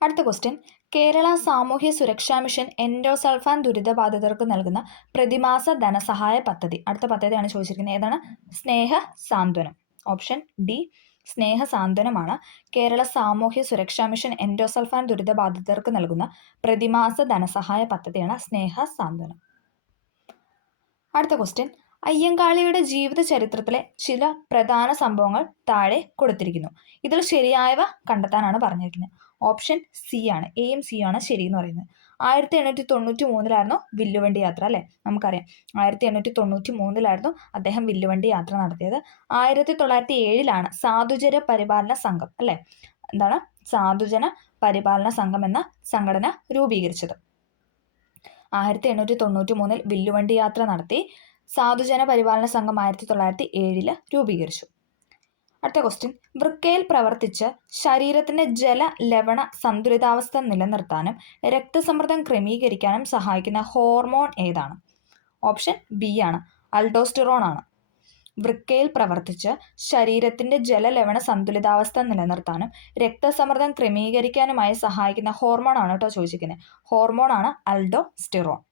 അടുത്ത ക്വസ്റ്റ്യൻ, കേരള സാമൂഹ്യ സുരക്ഷാ മിഷൻ എൻഡോസൾഫാൻ ദുരിതബാധിതർക്ക് നൽകുന്ന പ്രതിമാസ ധനസഹായ പദ്ധതി. അടുത്ത പദ്ധതിയാണ് ചോദിച്ചിരിക്കുന്നത്. ഏതാണ്? സ്നേഹ സാന്ത്വനം. ഓപ്ഷൻ ഡി സ്നേഹ സാന്ത്വനമാണ് കേരള സാമൂഹ്യ സുരക്ഷാ മിഷൻ എൻഡോസൾഫാൻ ദുരിതബാധിതർക്ക് നൽകുന്ന പ്രതിമാസ ധനസഹായ പദ്ധതിയാണ് സ്നേഹ സാന്ത്വനം. അടുത്ത ക്വസ്റ്റ്യൻ, അയ്യങ്കാളിയുടെ ജീവിത ചരിത്രത്തിലെ ചില പ്രധാന സംഭവങ്ങൾ താഴെ കൊടുത്തിരിക്കുന്നു. ഇതിൽ ശരിയായവ കണ്ടെത്താനാണ് പറഞ്ഞിരിക്കുന്നത്. ഓപ്ഷൻ സി ആണ്, എയും സി ആണ് ശരി എന്ന് പറയുന്നത്. 1893 വില്ലുവണ്ടി യാത്ര, അല്ലേ? നമുക്കറിയാം 1893 അദ്ദേഹം വില്ലുവണ്ടി യാത്ര നടത്തിയത്. 1907 സാധുജന പരിപാലന സംഘം, അല്ലേ? എന്താണ് സാധുജന പരിപാലന സംഘം എന്ന സംഘടന രൂപീകരിച്ചത്. 1893 വില്ലുവണ്ടി യാത്ര നടത്തി സാധുജന പരിപാലന സംഘം 1907 രൂപീകരിച്ചു. അടുത്ത ക്വസ്റ്റ്യൻ, വൃക്കയിൽ പ്രവർത്തിച്ച് ശരീരത്തിന്റെ ജല ലവണ സന്തുലിതാവസ്ഥ നിലനിർത്താനും രക്തസമ്മർദ്ദം ക്രമീകരിക്കാനും സഹായിക്കുന്ന ഹോർമോൺ ഏതാണ്? ഓപ്ഷൻ ബി ആണ്, അൾഡോസ്റ്റിറോൺ ആണ്. വൃക്കയിൽ പ്രവർത്തിച്ച് ശരീരത്തിന്റെ ജലലവണ സന്തുലിതാവസ്ഥ നിലനിർത്താനും രക്തസമ്മർദ്ദം ക്രമീകരിക്കാനുമായി സഹായിക്കുന്ന ഹോർമോൺ ആണ് കേട്ടോ ചോദിച്ചിരിക്കുന്നത്. ഹോർമോൺ ആണ് അൾഡോസ്റ്റിറോൺ.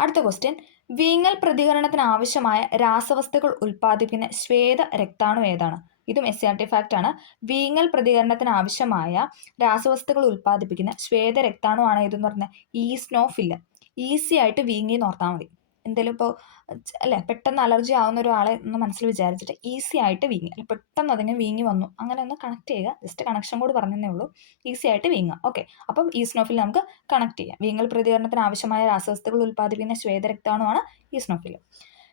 അടുത്ത ക്വസ്റ്റ്യൻ, വീങ്ങൽ പ്രതികരണത്തിന് ആവശ്യമായ രാസവസ്തുക്കൾ ഉൽപ്പാദിപ്പിക്കുന്ന ശ്വേത രക്താണു ഏതാണ്? ഇതും SCRT ഫാക്റ്റ് ആണ്. വീങ്ങൽ പ്രതികരണത്തിന് ആവശ്യമായ രാസവസ്തുക്കൾ ഉൽപ്പാദിപ്പിക്കുന്ന ശ്വേത രക്താണു ആണ് ഇതെന്ന് പറഞ്ഞാൽ ഈസ്നോഫിൽ. ഈസി ആയിട്ട് വീങ്ങി നോർത്താൽ മതി. എന്തെങ്കിലും ഇപ്പോൾ അല്ലേ പെട്ടെന്ന് അലർജി ആവുന്ന ഒരാളെ ഒന്ന് മനസ്സിൽ വിചാരിച്ചിട്ട് ഈസി ആയിട്ട് വീങ്ങി, അല്ലെ പെട്ടെന്ന് അതിങ്ങനെ വീങ്ങി വന്നു അങ്ങനെ ഒന്ന് കണക്ട് ചെയ്യുക. ജസ്റ്റ് കണക്ഷൻ കൂടി പറഞ്ഞതേ ഉള്ളൂ. ഈസി ആയിട്ട് വീങ്ങുക. ഓക്കെ, അപ്പം ഈസ്നോഫിൽ നമുക്ക് കണക്ട് ചെയ്യാം. വീങ്ങൽ പ്രതികരണത്തിന് ആവശ്യമായ രാസവസ്തുക്കൾ ഉൽപ്പാദിപ്പിക്കുന്ന ശ്വേതരക്താണുവാണ് ഈസ്നോഫിൽ.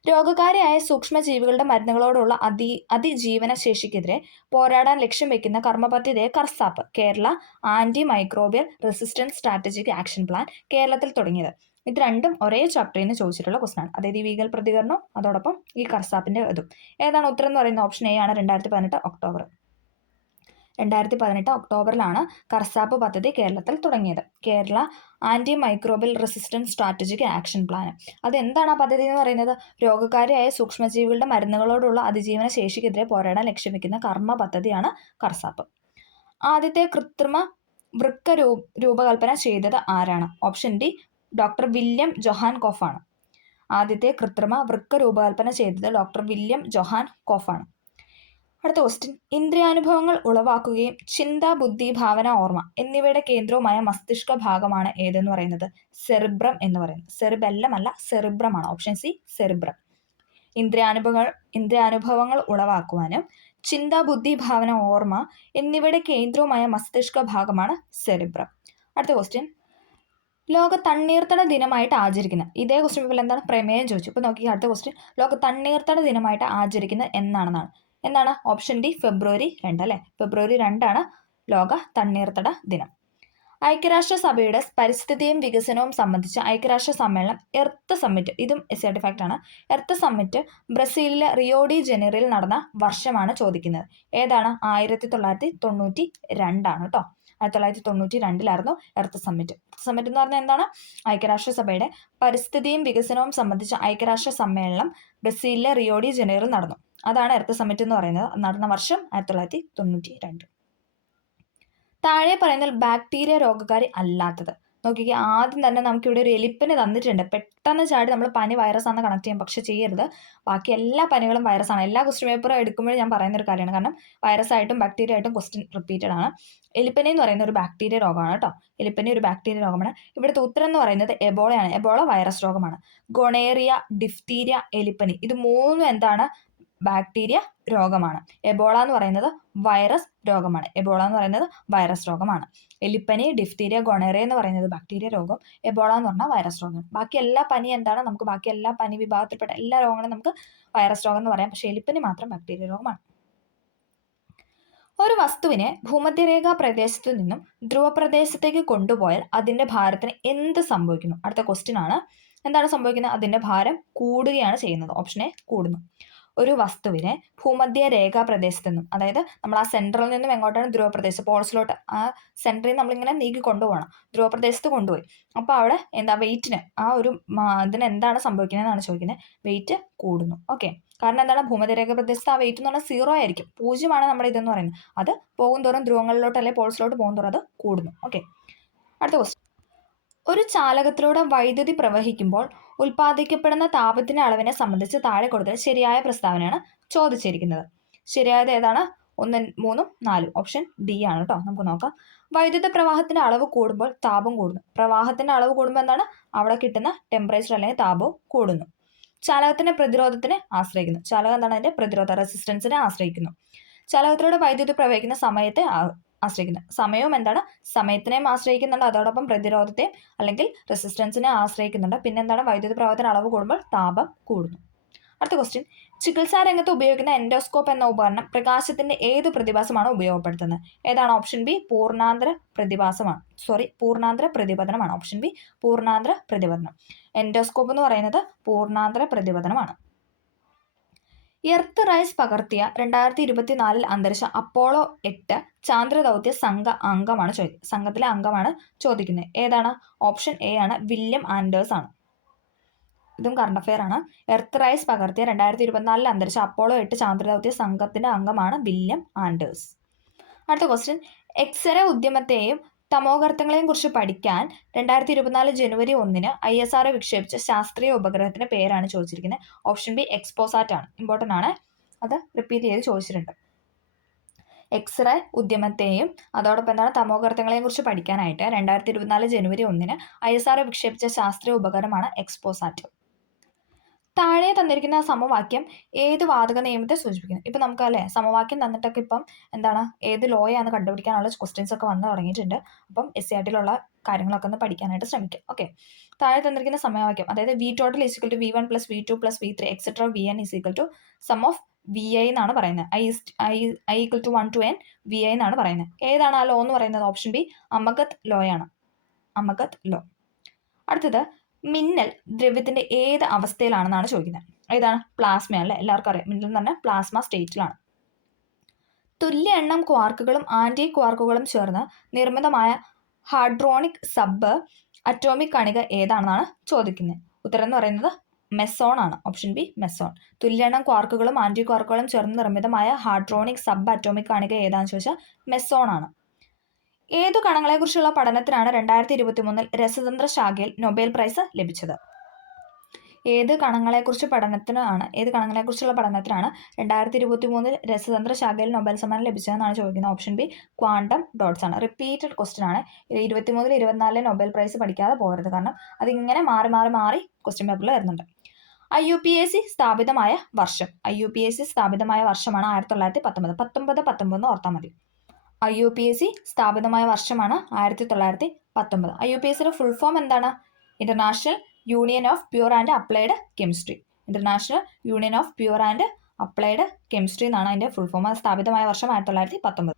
രോഗകാരിയായ സൂക്ഷ്മജീവികളുടെ മരുന്നുകളോടുള്ള അതിജീവന ശേഷിക്കെതിരെ പോരാടാൻ ലക്ഷ്യം വെക്കുന്ന കർമ്മപദ്ധതിയെ KARSAP, Kerala antimicrobial resistance strategic action plan, കേരളത്തിൽ തുടങ്ങിയത്. ഇത് രണ്ടും ഒരേ ചാപ്റ്ററിൽ നിന്ന് ചോദിച്ചിട്ടുള്ള ക്വസ്റ്റൻ ആണ്. അതായത് ഈ വീഗൽ പ്രതികരണം അതോടൊപ്പം ഈ കർസാപ്പിന്റെ ഇതും. ഏതാണ് ഉത്തരം എന്ന് പറയുന്നത്? ഓപ്ഷൻ എ ആണ്, 2018 ഒക്ടോബർ. 2018 ഒക്ടോബറിലാണ് കർസാപ്പ് പദ്ധതി കേരളത്തിൽ തുടങ്ങിയത്. Kerala antimicrobial resistance strategic action plan. അതെന്താണ് ആ പദ്ധതി എന്ന് പറയുന്നത്? രോഗകാരിയായ സൂക്ഷ്മജീവികളുടെ മരുന്നുകളോടുള്ള അതിജീവന ശേഷിക്കെതിരെ പോരാടാൻ ലക്ഷ്യം വെക്കുന്ന കർമ്മ പദ്ധതിയാണ് കർസാപ്പ്. ആദ്യത്തെ കൃത്രിമ വൃക്ക രൂപകൽപ്പന ചെയ്തത് ആരാണ്? Option D doctor William Johan Kolff ആണ്. ആദ്യത്തെ കൃത്രിമ വൃക്ക രൂപകൽപ്പന ചെയ്തത് ഡോക്ടർ വില്യം ജോഹാൻ കോഫ് ആണ്. അടുത്ത ക്വസ്റ്റ്യൻ, ഇന്ദ്രിയാനുഭവങ്ങൾ ഉളവാക്കുകയും ചിന്ത, ബുദ്ധി, ഭാവന, ഓർമ്മ എന്നിവയുടെ കേന്ദ്രവുമായ മസ്തിഷ്ക ഭാഗമാണ് ഏതെന്ന് പറയുന്നത്? സെറിബ്രം എന്ന് പറയുന്നത്. സെറിബെല്ലം അല്ല, സെറിബ്രം ആണ്. Option C cerebrum. ഇന്ദ്രിയാനുഭവങ്ങൾ ഉളവാക്കുവാനും ചിന്ത, ബുദ്ധി, ഭാവന, ഓർമ്മ എന്നിവയുടെ കേന്ദ്രവുമായ മസ്തിഷ്ക ഭാഗമാണ് സെറിബ്രം. അടുത്ത ക്വസ്റ്റ്യൻ, ലോക തണ്ണീർത്തട ദിനമായിട്ട് ആചരിക്കുന്നത്, ഇതേ ക്വസ്റ്റ്യൻ പേപ്പറിൽ എന്താണ് പ്രമേയം ചോദിച്ചു. ഇപ്പോൾ നോക്കി അടുത്ത ക്വസ്റ്റ്യൻ, ലോക തണ്ണീർത്തട ദിനമായിട്ട് ആചരിക്കുന്നത് എന്താണ്? ഓപ്ഷൻ ഡി ഫെബ്രുവരി 2, അല്ലേ? ഫെബ്രുവരി 2 ലോക തണ്ണീർത്തട ദിനം. ഐക്യരാഷ്ട്രസഭയുടെ പരിസ്ഥിതിയും വികസനവും സംബന്ധിച്ച ഐക്യരാഷ്ട്ര സമ്മേളനം എർത്ത് സമ്മിറ്റ്, ഇതും SCRT ഫാക്റ്റ് ആണ്. എർത്ത് സമ്മിറ്റ് ബ്രസീലിലെ റിയോ ഡി ജനീറോയിൽ നടന്ന വർഷമാണ് ചോദിക്കുന്നത്. ഏതാണ്? 1992 ആണ് കേട്ടോ. 1992 എർത്ത് സമ്മിറ്റ്. സമ്മിറ്റ് എന്ന് പറഞ്ഞാൽ എന്താണ്? ഐക്യരാഷ്ട്രസഭയുടെ പരിസ്ഥിതിയും വികസനവും സംബന്ധിച്ച ഐക്യരാഷ്ട്ര സമ്മേളനം ബ്രസീലിലെ റിയോ ഡി ജനീറോയിൽ നടന്നു. അതാണ് എർത്ത് സമ്മിറ്റ് എന്ന് പറയുന്നത്. നടന്ന വർഷം 1992. താഴെ പറയുന്നതിൽ ബാക്ടീരിയ രോഗകാരി അല്ലാത്തത്. നോക്കിക്കേ, ആദ്യം തന്നെ നമുക്കിവിടെ ഒരു എലിപ്പനി തന്നിട്ടുണ്ട്. പെട്ടെന്ന് ചാടി നമ്മൾ പനി വൈറസ് ആണെന്ന് കണക്ട് ചെയ്യാം, പക്ഷെ ചെയ്യരുത്. ബാക്കി എല്ലാ പനികളും വൈറസാണ്. എല്ലാ ക്വസ്റ്റ്യൻ പേപ്പറും എടുക്കുമ്പോഴും ഞാൻ പറയുന്നൊരു കാര്യമാണ്. കാരണം വൈറസ് ആയിട്ടും ബാക്ടീരിയ ആയിട്ടും ക്വസ്റ്റ്യൻ റിപ്പീറ്റഡ് ആണ്. എലിപ്പനി എന്ന് പറയുന്ന ഒരു ബാക്ടീരിയ രോഗമാണ് കേട്ടോ. എലിപ്പനി ഒരു ബാക്ടീരിയ രോഗമാണ്. ഇവിടുത്തെ ഉത്തരം എന്ന് പറയുന്നത് എബോളയാണ്. എബോള വൈറസ് രോഗമാണ്. ഗൊണേറിയ, ഡിഫ്തീരിയ, എലിപ്പനി ഇത് മൂന്നും എന്താണ്? ബാക്ടീരിയ രോഗമാണ്. എബോള എന്ന് പറയുന്നത് വൈറസ് രോഗമാണ്. എലിപ്പനി, ഡിഫ്തീരിയ, ഗൊണേറിയ എന്ന് പറയുന്നത് ബാക്ടീരിയ രോഗം. എബോള എന്ന് പറഞ്ഞാൽ വൈറസ് രോഗം. ബാക്കി എല്ലാ പനി എന്താണ്? നമുക്ക് ബാക്കി എല്ലാ പനി വിഭാഗത്തിൽപ്പെട്ട എല്ലാ രോഗങ്ങളും നമുക്ക് വൈറസ് രോഗം എന്ന് പറയാം. പക്ഷേ എലിപ്പനി മാത്രം ബാക്ടീരിയ രോഗമാണ്. ഒരു വസ്തുവിനെ ഭൂമധ്യരേഖാ പ്രദേശത്തു നിന്നും ധ്രുവപ്രദേശത്തേക്ക് കൊണ്ടുപോയാൽ അതിന്റെ ഭാരത്തിന് എന്ത് സംഭവിക്കുന്നു? അടുത്ത ക്വസ്റ്റ്യൻ ആണ്. എന്താണ് സംഭവിക്കുന്നത്? അതിന്റെ ഭാരം കൂടുകയാണ് ചെയ്യുന്നത്. ഓപ്ഷൻ എ കൂടുന്നു. ഒരു വസ്തുവിനെ ഭൂമധ്യ രേഖാ പ്രദേശത്തു നിന്നും, അതായത് നമ്മൾ ആ സെൻട്രൽ നിന്നും എങ്ങോട്ടാണ് ധ്രുവപ്രദേശം പോൾസിലോട്ട്, ആ സെൻറ്ററിൽ നമ്മളിങ്ങനെ നീക്കി കൊണ്ടുപോകണം, ധ്രുവപ്രദേശത്ത് കൊണ്ടുപോയി. അപ്പോൾ അവിടെ എന്താ വെയിറ്റിന് ആ ഒരു ഇതിന് എന്താണ് സംഭവിക്കുന്നത് എന്നാണ് ചോദിക്കുന്നത്. വെയിറ്റ് കൂടുന്നു. ഓക്കെ, കാരണം എന്താണ്, ഭൂമധ്യരേഖ പ്രദേശത്ത് ആ വെയിറ്റ് എന്ന് പറഞ്ഞാൽ 0 ആയിരിക്കും, 0 നമ്മുടെ ഇതെന്ന് പറയുന്നത്. അത് പോകും തോറും ധ്രുവങ്ങളിലോട്ട് അല്ലെങ്കിൽ പോൾസിലോട്ട് പോകും തോറും അത് കൂടുന്നു. ഓക്കെ, അടുത്ത ക്വസ്റ്റ്യൻ. ഒരു ചാലകത്തിലൂടെ വൈദ്യുതി പ്രവഹിക്കുമ്പോൾ ഉൽപ്പാദിക്കപ്പെടുന്ന താപത്തിന്റെ അളവിനെ സംബന്ധിച്ച് താഴെ കൊടുത്ത ശരിയായ പ്രസ്താവനയാണ് ചോദിച്ചിരിക്കുന്നത്. ശരിയായത് ഏതാണ്? 1, 3, 4. ഓപ്ഷൻ ഡി ആണ് കേട്ടോ. നമുക്ക് നോക്കാം. വൈദ്യുത പ്രവാഹത്തിന്റെ അളവ് കൂടുമ്പോൾ താപം കൂടുന്നു. പ്രവാഹത്തിന്റെ അളവ് കൂടുമ്പോൾ എന്താണ്, അവിടെ കിട്ടുന്ന ടെമ്പറേച്ചർ അല്ലെങ്കിൽ താപവും കൂടുന്നു. ചാലകത്തിന്റെ പ്രതിരോധത്തിനെ ആശ്രയിക്കുന്നു. ചാലകം എന്താണ്, അതിന്റെ പ്രതിരോധ റെസിസ്റ്റൻസിനെ ആശ്രയിക്കുന്നു. ചാലകത്തിലൂടെ വൈദ്യുതി പ്രവഹിക്കുന്ന സമയത്തെ ആശ്രയിക്കുന്നത്. സമയവും എന്താണ്, സമയത്തിനെയും ആശ്രയിക്കുന്നുണ്ട്, അതോടൊപ്പം പ്രതിരോധത്തെയും അല്ലെങ്കിൽ റെസിസ്റ്റൻസിനെ ആശ്രയിക്കുന്നുണ്ട്. പിന്നെ എന്താണ്, വൈദ്യുതി പ്രവാഹത്തിന് അളവ് കൂടുമ്പോൾ താപം കൂടുന്നു. അടുത്ത ക്വസ്റ്റ്യൻ. ചികിത്സാ രംഗത്ത് ഉപയോഗിക്കുന്ന എൻഡോസ്കോപ്പ് എന്ന ഉപകരണം പ്രകാശത്തിന്റെ ഏത് പ്രതിഭാസമാണ് ഉപയോഗപ്പെടുത്തുന്നത്? ഏതാണ്? ഓപ്ഷൻ ബി പൂർണ്ണാന്തര പ്രതിഭാസമാണ്. പൂർണ്ണാന്തര പ്രതിപതനമാണ്. ഓപ്ഷൻ ബി പൂർണ്ണാന്തര പ്രതിപതനം. എൻഡോസ്കോപ്പ് എന്ന് പറയുന്നത് പൂർണ്ണാന്തര പ്രതിപതനമാണ്. എർത്ത് റൈസ് പകർത്തിയ 2024 അന്തരിച്ച അപ്പോളോ 8 ചാന്ദ്രദൗത്യ സംഘത്തിലെ അംഗമാണ് ചോദിക്കുന്നത്. ഏതാണ്? ഓപ്ഷൻ എ ആണ്, വില്യം ആൻഡേഴ്സ് ആണ്. ഇതും കറണ്ട് അഫെയർ ആണ്. എർത്ത് റൈസ് പകർത്തിയ 2024 അന്തരിച്ച അപ്പോളോ 8 ചാന്ദ്രദൗത്യ സംഘത്തിന്റെ അംഗമാണ് വില്യം ആൻഡേഴ്സ്. അടുത്ത ക്വസ്റ്റ്യൻ. എക്സ്റേ ഉദ്യമത്തെയും തമോഗർത്തങ്ങളെയും കുറിച്ച് പഠിക്കാൻ 2024 ജനുവരി 1 ISRO വിക്ഷേപിച്ച ശാസ്ത്രീയ ഉപഗ്രഹത്തിന്റെ പേരാണ് ചോദിച്ചിരിക്കുന്നത്. ഓപ്ഷൻ ബി എക്സ്പോസാറ്റ് ആണ്. ഇമ്പോർട്ടൻ്റ് ആണ്, അത് റിപ്പീറ്റ് ചെയ്ത് ചോദിച്ചിട്ടുണ്ട്. എക്സ്റേ ഉദ്യമത്തെയും അതോടൊപ്പം എന്താണ് തമോഗർത്തങ്ങളെയും കുറിച്ച് പഠിക്കാനായിട്ട് 2024 ജനുവരി 1 ISRO വിക്ഷേപിച്ച ശാസ്ത്രീയ ഉപകരണമാണ് എക്സ്പോസാറ്റ്. താഴെ തന്നിരിക്കുന്ന സമവാക്യം ഏത് വാതക നിയമത്തെ സൂചിപ്പിക്കുന്നു? ഇപ്പം നമുക്ക് അല്ലേ സമവാക്യം തന്നിട്ടൊക്കെ ഇപ്പം എന്താണ് ഏത് ലോയാണ് കണ്ടുപിടിക്കാനുള്ള ക്വസ്റ്റ്യൻസ് ഒക്കെ വന്നു തുടങ്ങിയിട്ടുണ്ട്. അപ്പം SCERT-ലുള്ള കാര്യങ്ങളൊക്കെ ഒന്ന് പഠിക്കാനായിട്ട് ശ്രമിക്കുക. ഓക്കെ, താഴെ തന്നിരിക്കുന്ന സമവാക്യം, അതായത് V total is equal to V1 plus V2 plus V3 etc. Vn is equal to sum of Vi എന്നാണ് പറയുന്നത്. I equal to 1 to n Vi എന്നാണ് പറയുന്നത്. ഏതാണ് ആ ലോ എന്ന് പറയുന്നത്? ഓപ്ഷൻ ബി അമഗത്ത് ലോ ആണ്. അമഗത്ത് ലോ. അടുത്തത്, മിന്നൽ ദ്രവ്യത്തിന്റെ ഏത് അവസ്ഥയിലാണെന്നാണ് ചോദിക്കുന്നത്. ഏതാണ്? പ്ലാസ്മയല്ലേ, എല്ലാവർക്കും അറിയാം. മിന്നൽ എന്ന് പറഞ്ഞാൽ പ്ലാസ്മ സ്റ്റേറ്റിലാണ്. തുല്യ എണ്ണം ക്വാർക്കുകളും ആന്റി ക്വാർക്കുകളും ചേർന്ന് നിർമ്മിതമായ ഹാഡ്രോണിക് സബ് അറ്റോമിക് കണിക ഏതാണെന്നാണ് ചോദിക്കുന്നത്. ഉത്തരം എന്ന് പറയുന്നത് മെസോൺ ആണ്. Option B meson. തുല്യ എണ്ണം ക്വാർക്കുകളും ആന്റി ക്വാർക്കുകളും ചേർന്ന് നിർമ്മിതമായ ഹാഡ്രോണിക് സബ് അറ്റോമിക് കണിക ഏതാണെന്ന് ചോദിച്ചാൽ മെസോൺ ആണ്. ഏതു കണങ്ങളെക്കുറിച്ചുള്ള പഠനത്തിനാണ് 2023 രസതന്ത്ര ശാഖയിൽ നൊബേൽ പ്രൈസ് ലഭിച്ചത്? ഏത് കണങ്ങളെക്കുറിച്ചുള്ള പഠനത്തിനാണ് 2023 രസതന്ത്ര ശാഖയിൽ നൊബേൽ സമ്മാനം ലഭിച്ചതെന്നാണ് ചോദിക്കുന്നത്. ഓപ്ഷൻ ബി ക്വാണ്ടം ഡോട്ട്സ് ആണ്. റിപ്പീറ്റഡ് ക്വസ്റ്റ്യൻ ആണ്. 23 24 നൊബേൽ പ്രൈസ് പഠിക്കാതെ പോകരുത്, കാരണം അതിങ്ങനെ മാറി ക്വസ്റ്റ്യൻ പേപ്പറിൽ വരുന്നുണ്ട്. IUPAC സ്ഥാപിതമായ വർഷം. IUPAC സ്ഥാപിതമായ വർഷമാണ് 1919. 19 ഓർത്താൽ മതി. IUPAC സ്ഥാപിതമായ വർഷമാണ് 1919. IUPACയുടെ ഫുൾ ഫോം എന്താണ്? International union of pure and applied chemistry. International union of pure and applied chemistry എന്നാണ് അതിന്റെ ഫുൾ ഫോം. സ്ഥാപിതമായ വർഷം 1919.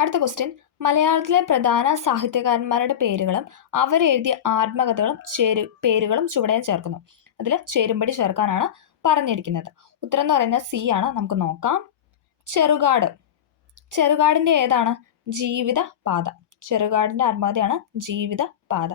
അടുത്ത ക്വസ്റ്റ്യൻ. മലയാളത്തിലെ പ്രധാന സാഹിത്യകാരന്മാരുടെ പേരുകളും അവരെഴുതിയ ആത്മകഥകളും പേരുകളും ചുവടെ ചേർക്കുന്നു. അതിൽ ചേരുംപടി ചേർക്കാനാണ് പറഞ്ഞിരിക്കുന്നത്. ഉത്തരം എന്ന് പറയുന്നത് സി ആണ്. നമുക്ക് നോക്കാം. ചെറുകാടിന്റെ ഏതാണ്? ജീവിതപാത. ചെറുകാടിന്റെ ആത്മകഥയാണ് ജീവിതപാത.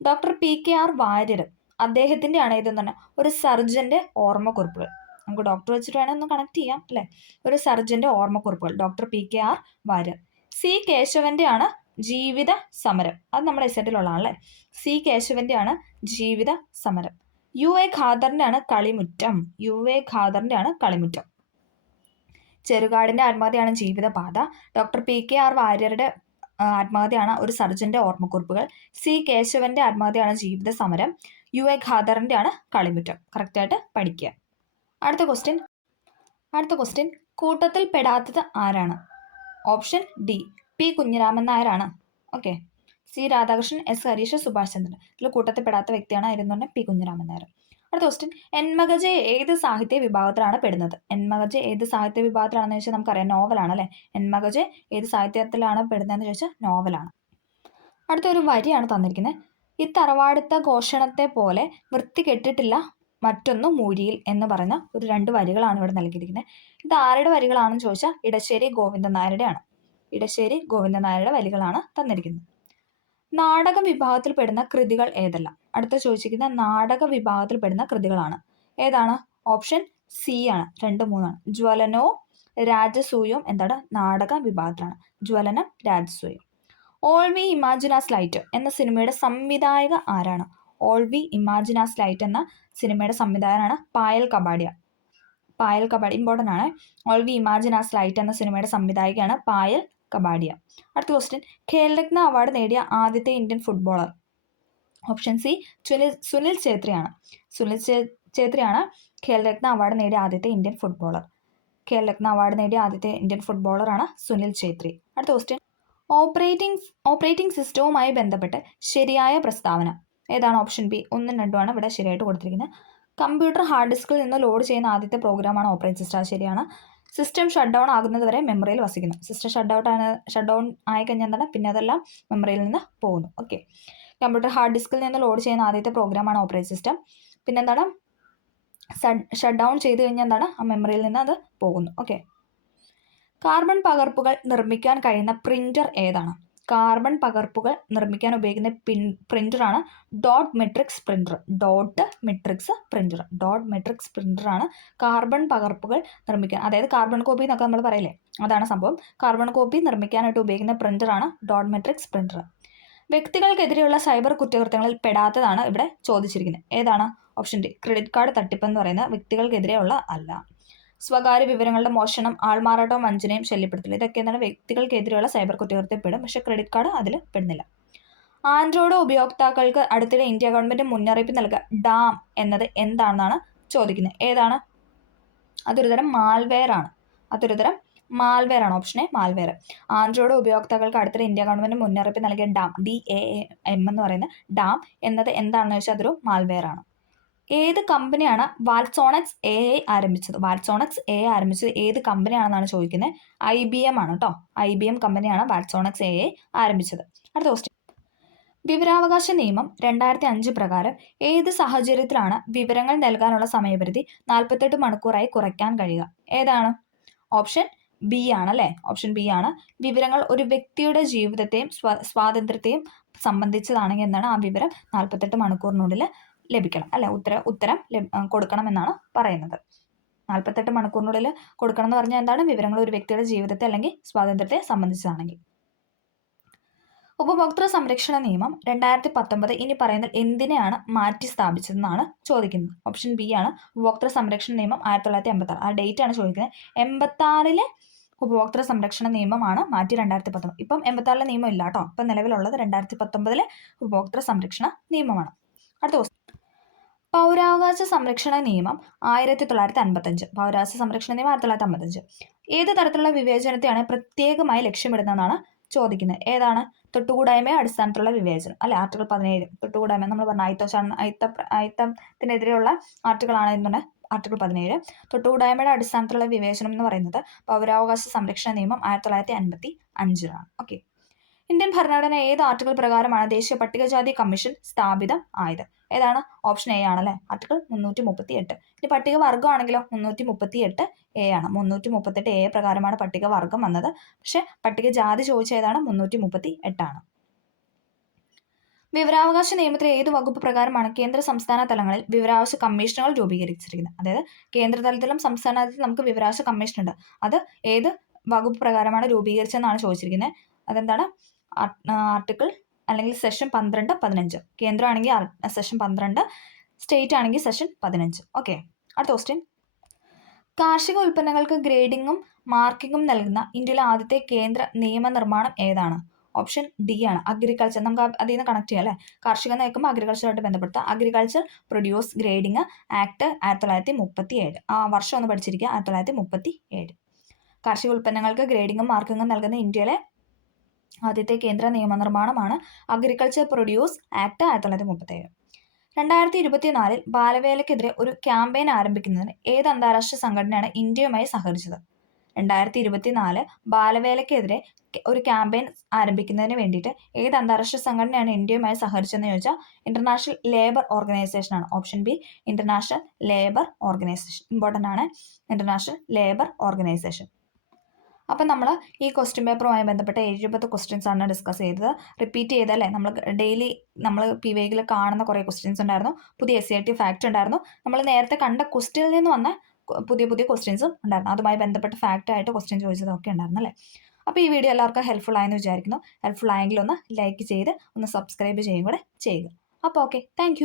ഡോക്ടർ PKR വാര്യർ, അദ്ദേഹത്തിന്റെ ആണ് ഇതെന്ന് പറഞ്ഞാൽ ഒരു സർജന്റെ ഓർമ്മക്കുറിപ്പുകൾ. നമുക്ക് ഡോക്ടർ വെച്ചിട്ട് വേണം ഒന്ന് കണക്ട് ചെയ്യാം അല്ലെ. ഒരു സർജന്റെ ഓർമ്മക്കുറിപ്പുകൾ, ഡോക്ടർ PKR വാര്യർ. C കേശവന്റെ ആണ് ജീവിത സമരം. അത് നമ്മുടെ SCERT-ലുള്ളതാണ് അല്ലേ. C കേശവന്റെ ആണ് ജീവിത സമരം. UA ഖാദറിന്റെ ആണ് കളിമുറ്റം. ചെറുകാടിന്റെ ആത്മകഥയാണ് ജീവിതപാത. ഡോക്ടർ PKR വാര്യരുടെ ആത്മകഥയാണ് ഒരു സർജന്റെ ഓർമ്മക്കുറിപ്പുകൾ. C കേശവന്റെ ആത്മകഥയാണ് ജീവിത സമരം. UA ഖാദറിന്റെ ആണ് കളിമുറ്റം. കറക്റ്റായിട്ട് പഠിക്കുക. അടുത്ത ക്വസ്റ്റ്യൻ. കൂട്ടത്തിൽ പെടാത്തത് ആരാണ്? ഓപ്ഷൻ ഡി P കുഞ്ഞിരാമൻ നായരാണ്. Okay. C Radhakrishnan, S Harish, Subhash Chandran. ഇതിൽ കൂട്ടത്തിൽ പെടാത്ത വ്യക്തിയാണ് ആയിരുന്നുണ്ട് P കുഞ്ഞിരാമൻ നായർ. അടുത്ത ക്വസ്റ്റ്യൻ. എന്മകജ ഏത് സാഹിത്യ വിഭാഗത്തിലാണ് പെടുന്നത്? എന്മകജ ഏത് സാഹിത്യ വിഭാഗത്തിലാണെന്ന് ചോദിച്ചാൽ നമുക്കറിയാം നോവലാണ് അല്ലേ. എന്മകജ ഏത് സാഹിത്യത്തിലാണ് പെടുന്നതെന്ന് ചോദിച്ചാൽ നോവലാണ്. അടുത്തൊരു വരിയാണ് തന്നിരിക്കുന്നത്. ഈ തറവാടുത്ത ഘോഷണത്തെ പോലെ വൃത്തി കെട്ടിട്ടില്ല മറ്റൊന്ന് മൂഴിയിൽ എന്ന് പറയുന്ന ഒരു 2 വരികളാണ് ഇവിടെ നൽകിയിരിക്കുന്നത്. ഇത് ആരുടെ വരികളാണെന്ന് ചോദിച്ചാൽ ഇടശ്ശേരി ഗോവിന്ദൻ നായരുടെയാണ്. ഇടശ്ശേരി ഗോവിന്ദൻ നായരുടെ വരികളാണ് തന്നിരിക്കുന്നത്. നാടക വിഭാഗത്തിൽപ്പെടുന്ന കൃതികൾ ഏതെല്ലാം? അടുത്ത ചോദിച്ചിരിക്കുന്ന നാടക വിഭാഗത്തിൽപ്പെടുന്ന കൃതികളാണ്. ഏതാണ്? ഓപ്ഷൻ സി ആണ്. 2, 3 ആണ്. ജ്വലനവും രാജസൂയവും എന്താണ്? നാടക വിഭാഗത്തിലാണ്. ജ്വലനം, രാജസൂയം. ഓൾ വി ഇമാജിനാസ് ലൈറ്റ് എന്ന സിനിമയുടെ സംവിധായക ആരാണ്? ഓൾ വി ഇമാജിനാസ് ലൈറ്റ് എന്ന സിനിമയുടെ സംവിധായകനാണ് പായൽ കപാഡിയ. പായൽ കപാഡിയ ഇമ്പോർട്ടൻ്റ് ആണ്. ഓൾ വി ഇമാജിനാസ് ലൈറ്റ് എന്ന സിനിമയുടെ സംവിധായകയാണ് പായൽ കപാഡിയ. അടുത്ത ക്വസ്റ്റ്യൻ, ഖേൽരത്ന അവാർഡ് നേടിയ ആദ്യത്തെ Indian footballer? Option C Sunil ഛേത്രിയാണ്. സുനിൽ ഛേത്രിയാണ് ഖേൽരത്ന അവാർഡ് നേടിയ ആദ്യത്തെ ഇന്ത്യൻ ഫുട്ബോളർ. ഖേൽരത്ന അവാർഡ് നേടിയ ആദ്യത്തെ ഇന്ത്യൻ ഫുട്ബോളറാണ് സുനിൽ ഛേത്രി. അടുത്ത ക്വസ്റ്റ്യൻ, ഓപ്പറേറ്റിംഗ് സിസ്റ്റവുമായി ബന്ധപ്പെട്ട് ശരിയായ പ്രസ്താവന ഏതാണ്? ഓപ്ഷൻ ബി 1, 2 ആണ് ഇവിടെ ശരിയായിട്ട് കൊടുത്തിരിക്കുന്നത്. കമ്പ്യൂട്ടർ ഹാർഡ് ഡിസ്കിൽ നിന്ന് ലോഡ് ചെയ്യുന്ന ആദ്യത്തെ പ്രോഗ്രാമാണ് ഓപ്പറേറ്റിംഗ് സിസ്റ്റം. അത് ശരിയാണ്. സിസ്റ്റം ഷട്ട് ഡൗൺ ആകുന്നത് വരെ മെമ്മറിയിൽ വസിക്കുന്നു. സിസ്റ്റം ഷട്ട് ഡൗൺ ആയിക്കഴിഞ്ഞാൽ എന്താണ്? പിന്നെ അതെല്ലാം മെമ്മറിയിൽ നിന്ന് പോകുന്നു. ഓക്കെ, കമ്പ്യൂട്ടർ ഹാർഡ് ഡിസ്കിൽ നിന്ന് ലോഡ് ചെയ്യുന്ന ആദ്യത്തെ പ്രോഗ്രാമാണ് ഓപ്പറേറ്റിംഗ് സിസ്റ്റം. പിന്നെ എന്താണ്? ഷട്ട് ഡൗൺ ചെയ്ത് കഴിഞ്ഞാൽ എന്താണ്? ആ മെമ്മറിയിൽ നിന്ന് അത് പോകുന്നു. ഓക്കെ, കാർബൺ പകർപ്പുകൾ നിർമ്മിക്കാൻ കഴിയുന്ന പ്രിന്റർ ഏതാണ്? കാർബൺ പകർപ്പുകൾ നിർമ്മിക്കാൻ ഉപയോഗിക്കുന്ന പ്രിന്ററാണ് dot matrix printer. Dot matrix പ്രിന്ററാണ് കാർബൺ പകർപ്പുകൾ നിർമ്മിക്കാൻ, അതായത് കാർബൺ കോപ്പി എന്നൊക്കെ നമ്മൾ പറയില്ലേ, അതാണ് സംഭവം. കാർബൺ കോപ്പി നിർമ്മിക്കാനായിട്ട് ഉപയോഗിക്കുന്ന പ്രിന്ററാണ് ഡോട്ട് മെട്രിക്സ് പ്രിന്റർ. വ്യക്തികൾക്കെതിരെയുള്ള സൈബർ കുറ്റകൃത്യങ്ങളിൽ പെടാത്തതാണ് ഇവിടെ ചോദിച്ചിരിക്കുന്നത്. ഏതാണ്? ഓപ്ഷൻ ഡി ക്രെഡിറ്റ് കാർഡ് തട്ടിപ്പ് എന്ന് പറയുന്ന വ്യക്തികൾക്കെതിരെയുള്ള അല്ല. സ്വകാര്യ വിവരങ്ങളുടെ മോഷണം, ആൾമാറാട്ടവും വഞ്ചനയും ശല്യപ്പെടുത്തൽ, ഇതൊക്കെ എന്താണ്? വ്യക്തികൾക്കെതിരെയുള്ള സൈബർ കുറ്റകൃത്യത്തിൽ പെടും. പക്ഷേ ക്രെഡിറ്റ് കാർഡ് അതിൽ പെടുന്നില്ല. ആൻഡ്രോയിഡ് ഉപയോക്താക്കൾക്ക് അടുത്തിടെ ഇന്ത്യ ഗവൺമെൻറ് മുന്നറിയിപ്പ് നൽകുക ഡാം എന്നത് എന്താണെന്നാണ് ചോദിക്കുന്നത്. ഏതാണ്? അതൊരു തരം മാൽവെയർ ആണ്. Option A malware. ആൻഡ്രോയിഡ് ഉപയോക്താക്കൾക്ക് അടുത്തിടെ ഇന്ത്യ ഗവൺമെൻറ് മുന്നറിയിപ്പ് നൽകിയ ഡാം, DAM എന്ന് പറയുന്ന ഡാം എന്നത് എന്താണെന്ന് ചോദിച്ചാൽ അതൊരു മാൽവെയർ ആണ്. ഏത് കമ്പനിയാണ് വാട്സോണക്സ് AI ആരംഭിച്ചത്? വാട്സോണക്സ് AI ആരംഭിച്ചത് ഏത് കമ്പനിയാണെന്നാണ് ചോദിക്കുന്നത്. IBM ആണ് കേട്ടോ. IBM കമ്പനിയാണ് വാട്സോണക്സ് AI ആരംഭിച്ചത്. അടുത്ത ക്വസ്റ്റ്യൻ, വിവരാവകാശ നിയമം 2005 പ്രകാരം ഏത് സാഹചര്യത്തിലാണ് വിവരങ്ങൾ നൽകാനുള്ള സമയപരിധി 48 മണിക്കൂറായി കുറയ്ക്കാൻ കഴിയുക? ഏതാണ്? ഓപ്ഷൻ ബി ആണ് അല്ലേ? ഓപ്ഷൻ ബി ആണ്. വിവരങ്ങൾ ഒരു വ്യക്തിയുടെ ജീവിതത്തെയും സ്വാതന്ത്ര്യത്തെയും സംബന്ധിച്ചതാണെങ്കിൽ എന്താണ്? ആ വിവരം 48 മണിക്കൂറിനുള്ളിൽ ലഭിക്കണം അല്ലെ? ഉത്തരം കൊടുക്കണം എന്നാണ് പറയുന്നത്. 48 മണിക്കൂറിനുള്ളിൽ കൊടുക്കണം എന്ന് പറഞ്ഞാൽ എന്താണ്? വിവരങ്ങൾ ഒരു വ്യക്തിയുടെ ജീവിതത്തെ അല്ലെങ്കിൽ സ്വാതന്ത്ര്യത്തെ സംബന്ധിച്ചതാണെങ്കിൽ. ഉപഭോക്തൃ സംരക്ഷണ നിയമം 2019 ഇനി പറയുന്നത് എന്തിനെയാണ് മാറ്റി സ്ഥാപിച്ചതെന്നാണ് ചോദിക്കുന്നത്. ഓപ്ഷൻ ബി ആണ്. ഉപഭോക്തൃ സംരക്ഷണ നിയമം 1986. ആ ഡേറ്റ് ആണ് ചോദിക്കുന്നത്. 86 ഉപഭോക്തൃ സംരക്ഷണ നിയമമാണ് മാറ്റി 2019. ഇപ്പം 86 നിയമം ഇല്ല കേട്ടോ. ഇപ്പം നിലവിലുള്ളത് 2019 ഉപഭോക്തൃ സംരക്ഷണ നിയമമാണ്. അടുത്ത ക്വസ്റ്റ്യൻ, പൗരാവകാശ സംരക്ഷണ നിയമം 1955. പൗരാവകാശ സംരക്ഷണ നിയമം 1955 ഏത് തരത്തിലുള്ള വിവേചനത്തെയാണ് പ്രത്യേകമായി ലക്ഷ്യമിടുന്നതെന്നാണ് ചോദിക്കുന്നത്. ഏതാണ്? തൊട്ടുകൂടായ്മയുടെ അടിസ്ഥാനത്തിലുള്ള വിവേചനം അല്ലെ? ആർട്ടിക്കിൾ 17. തൊട്ടുകൂടായ്മ നമ്മൾ പറഞ്ഞ അയിത്തത്തിനെതിരെയുള്ള ആർട്ടിക്കിളാണ് എന്താണ്? ആർട്ടിക്കിൾ 17. തൊട്ടുകൂടായ്മയുടെ അടിസ്ഥാനത്തിലുള്ള വിവേചനം എന്ന് പറയുന്നത് പൗരാവകാശ സംരക്ഷണ നിയമം 1955 ഓക്കെ. ഇന്ത്യൻ ഭരണഘടന ഏത് ആർട്ടിക്കിൾ പ്രകാരമാണ് ദേശീയ പട്ടികജാതി കമ്മീഷൻ സ്ഥാപിതം ആയത്? ഏതാണ്? ഓപ്ഷൻ എ ആണല്ലേ? ആർട്ടിക്കിൾ 338. ഇനി പട്ടിക വർഗ്ഗമാണെങ്കിലോ 338A ആണ്. 338A പ്രകാരമാണ് പട്ടിക വർഗ്ഗം വന്നത്. പക്ഷെ പട്ടികജാതി ചോദിച്ച ഏതാണ്? 338 ആണ്. വിവരാവകാശ നിയമത്തിലെ ഏത് വകുപ്പ് പ്രകാരമാണ് കേന്ദ്ര സംസ്ഥാന തലങ്ങളിൽ വിവരാവകാശ കമ്മീഷനുകൾ രൂപീകരിച്ചിരിക്കുന്നത്? അതായത് കേന്ദ്ര തലത്തിലും സംസ്ഥാന തലത്തിലും നമുക്ക് വിവരാവകാശ കമ്മീഷൻ ഉണ്ട്. അത് ഏത് വകുപ്പ് പ്രകാരമാണ് രൂപീകരിച്ചതെന്നാണ് ചോദിച്ചിരിക്കുന്നത്. അതെന്താണ്? ആർട്ടിക്കിൾ അല്ലെങ്കിൽ സെഷൻ 12, 15. കേന്ദ്രമാണെങ്കിൽ സെഷൻ 12, സ്റ്റേറ്റ് ആണെങ്കിൽ സെഷൻ 15. ഓക്കെ. അടുത്ത ക്വസ്റ്റ്യൻ, കാർഷിക ഉൽപ്പന്നങ്ങൾക്ക് ഗ്രേഡിങ്ങും മാർക്കിങ്ങും നൽകുന്ന ഇന്ത്യയിലെ ആദ്യത്തെ കേന്ദ്ര നിയമനിർമ്മാണം ഏതാണ്? ഓപ്ഷൻ ഡി ആണ്. അഗ്രികൾച്ചർ. നമുക്ക് അതിൽ നിന്ന് കണക്ട് ചെയ്യാം അല്ലേ? കാർഷികം എന്ന് കേൾക്കുമ്പോൾ അഗ്രികൾച്ചറായിട്ട് ബന്ധപ്പെടുത്താം. Agriculture produce grading act 1937. ആ വർഷം ഒന്ന് പഠിച്ചിരിക്കുക. 1937. കാർഷിക ഉൽപ്പന്നങ്ങൾക്ക് ഗ്രേഡിങ്ങും മാർക്കിങ്ങും നൽകുന്ന ഇന്ത്യയിലെ ആദ്യത്തെ കേന്ദ്ര നിയമനിർമ്മാണമാണ് അഗ്രികൾച്ചർ പ്രൊഡ്യൂസ് ആക്ട് 1937. 2024 ബാലവേലയ്ക്കെതിരെ ഒരു ക്യാമ്പയിൻ ആരംഭിക്കുന്നതിന് ഏത് അന്താരാഷ്ട്ര സംഘടനയാണ് ഇന്ത്യയുമായി സഹകരിച്ചത്? 2024 ബാലവേലയ്ക്കെതിരെ ഒരു ക്യാമ്പയിൻ ആരംഭിക്കുന്നതിന് വേണ്ടിയിട്ട് ഏത് അന്താരാഷ്ട്ര സംഘടനയാണ് ഇന്ത്യയുമായി സഹകരിച്ചതെന്ന് ചോദിച്ചാൽ ഇന്റർനാഷണൽ ലേബർ ഓർഗനൈസേഷൻ ആണ്. Option B international labour organisation. Important ആണ്, ഇന്റർനാഷണൽ ലേബർ ഓർഗനൈസേഷൻ. അപ്പം നമ്മൾ ഈ ക്വസ്റ്റ്യൻ പേപ്പറുമായി ബന്ധപ്പെട്ട 70 ക്വസ്റ്റ്യൻസ് ആണ് ഡിസ്കസ് ചെയ്തത്. റിപ്പീറ്റ് ചെയ്തല്ലേ, നമ്മൾ ഡെയിലി നമ്മൾ PYയിൽ കാണുന്ന കുറേ ക്വസ്റ്റ്യൻസ് ഉണ്ടായിരുന്നു. പുതിയ SCERT ഫാക്റ്റ് ഉണ്ടായിരുന്നു. നമ്മൾ നേരത്തെ കണ്ട ക്വസ്റ്റ്യനിൽ നിന്ന് വന്ന പുതിയ പുതിയ ക്വസ്റ്റ്യൻസും ഉണ്ടായിരുന്നു. അതുമായി ബന്ധപ്പെട്ട ഫാക്റ്റായിട്ട് ക്വസ്റ്റ്യൻ ചോദിച്ചതൊക്കെ ഉണ്ടായിരുന്നു അല്ലേ. അപ്പോൾ ഈ വീഡിയോ എല്ലാവർക്കും ഹെൽപ്ഫുൾ ആയെന്ന് വിചാരിക്കുന്നു. ഹെൽപ്ഫുൾ ആയെങ്കിൽ ഒന്ന് ലൈക്ക് ചെയ്ത് ഒന്ന് സബ്സ്ക്രൈബ് ചെയ്യും കൂടെ ചെയ്യുക. അപ്പോൾ ഓക്കെ, താങ്ക്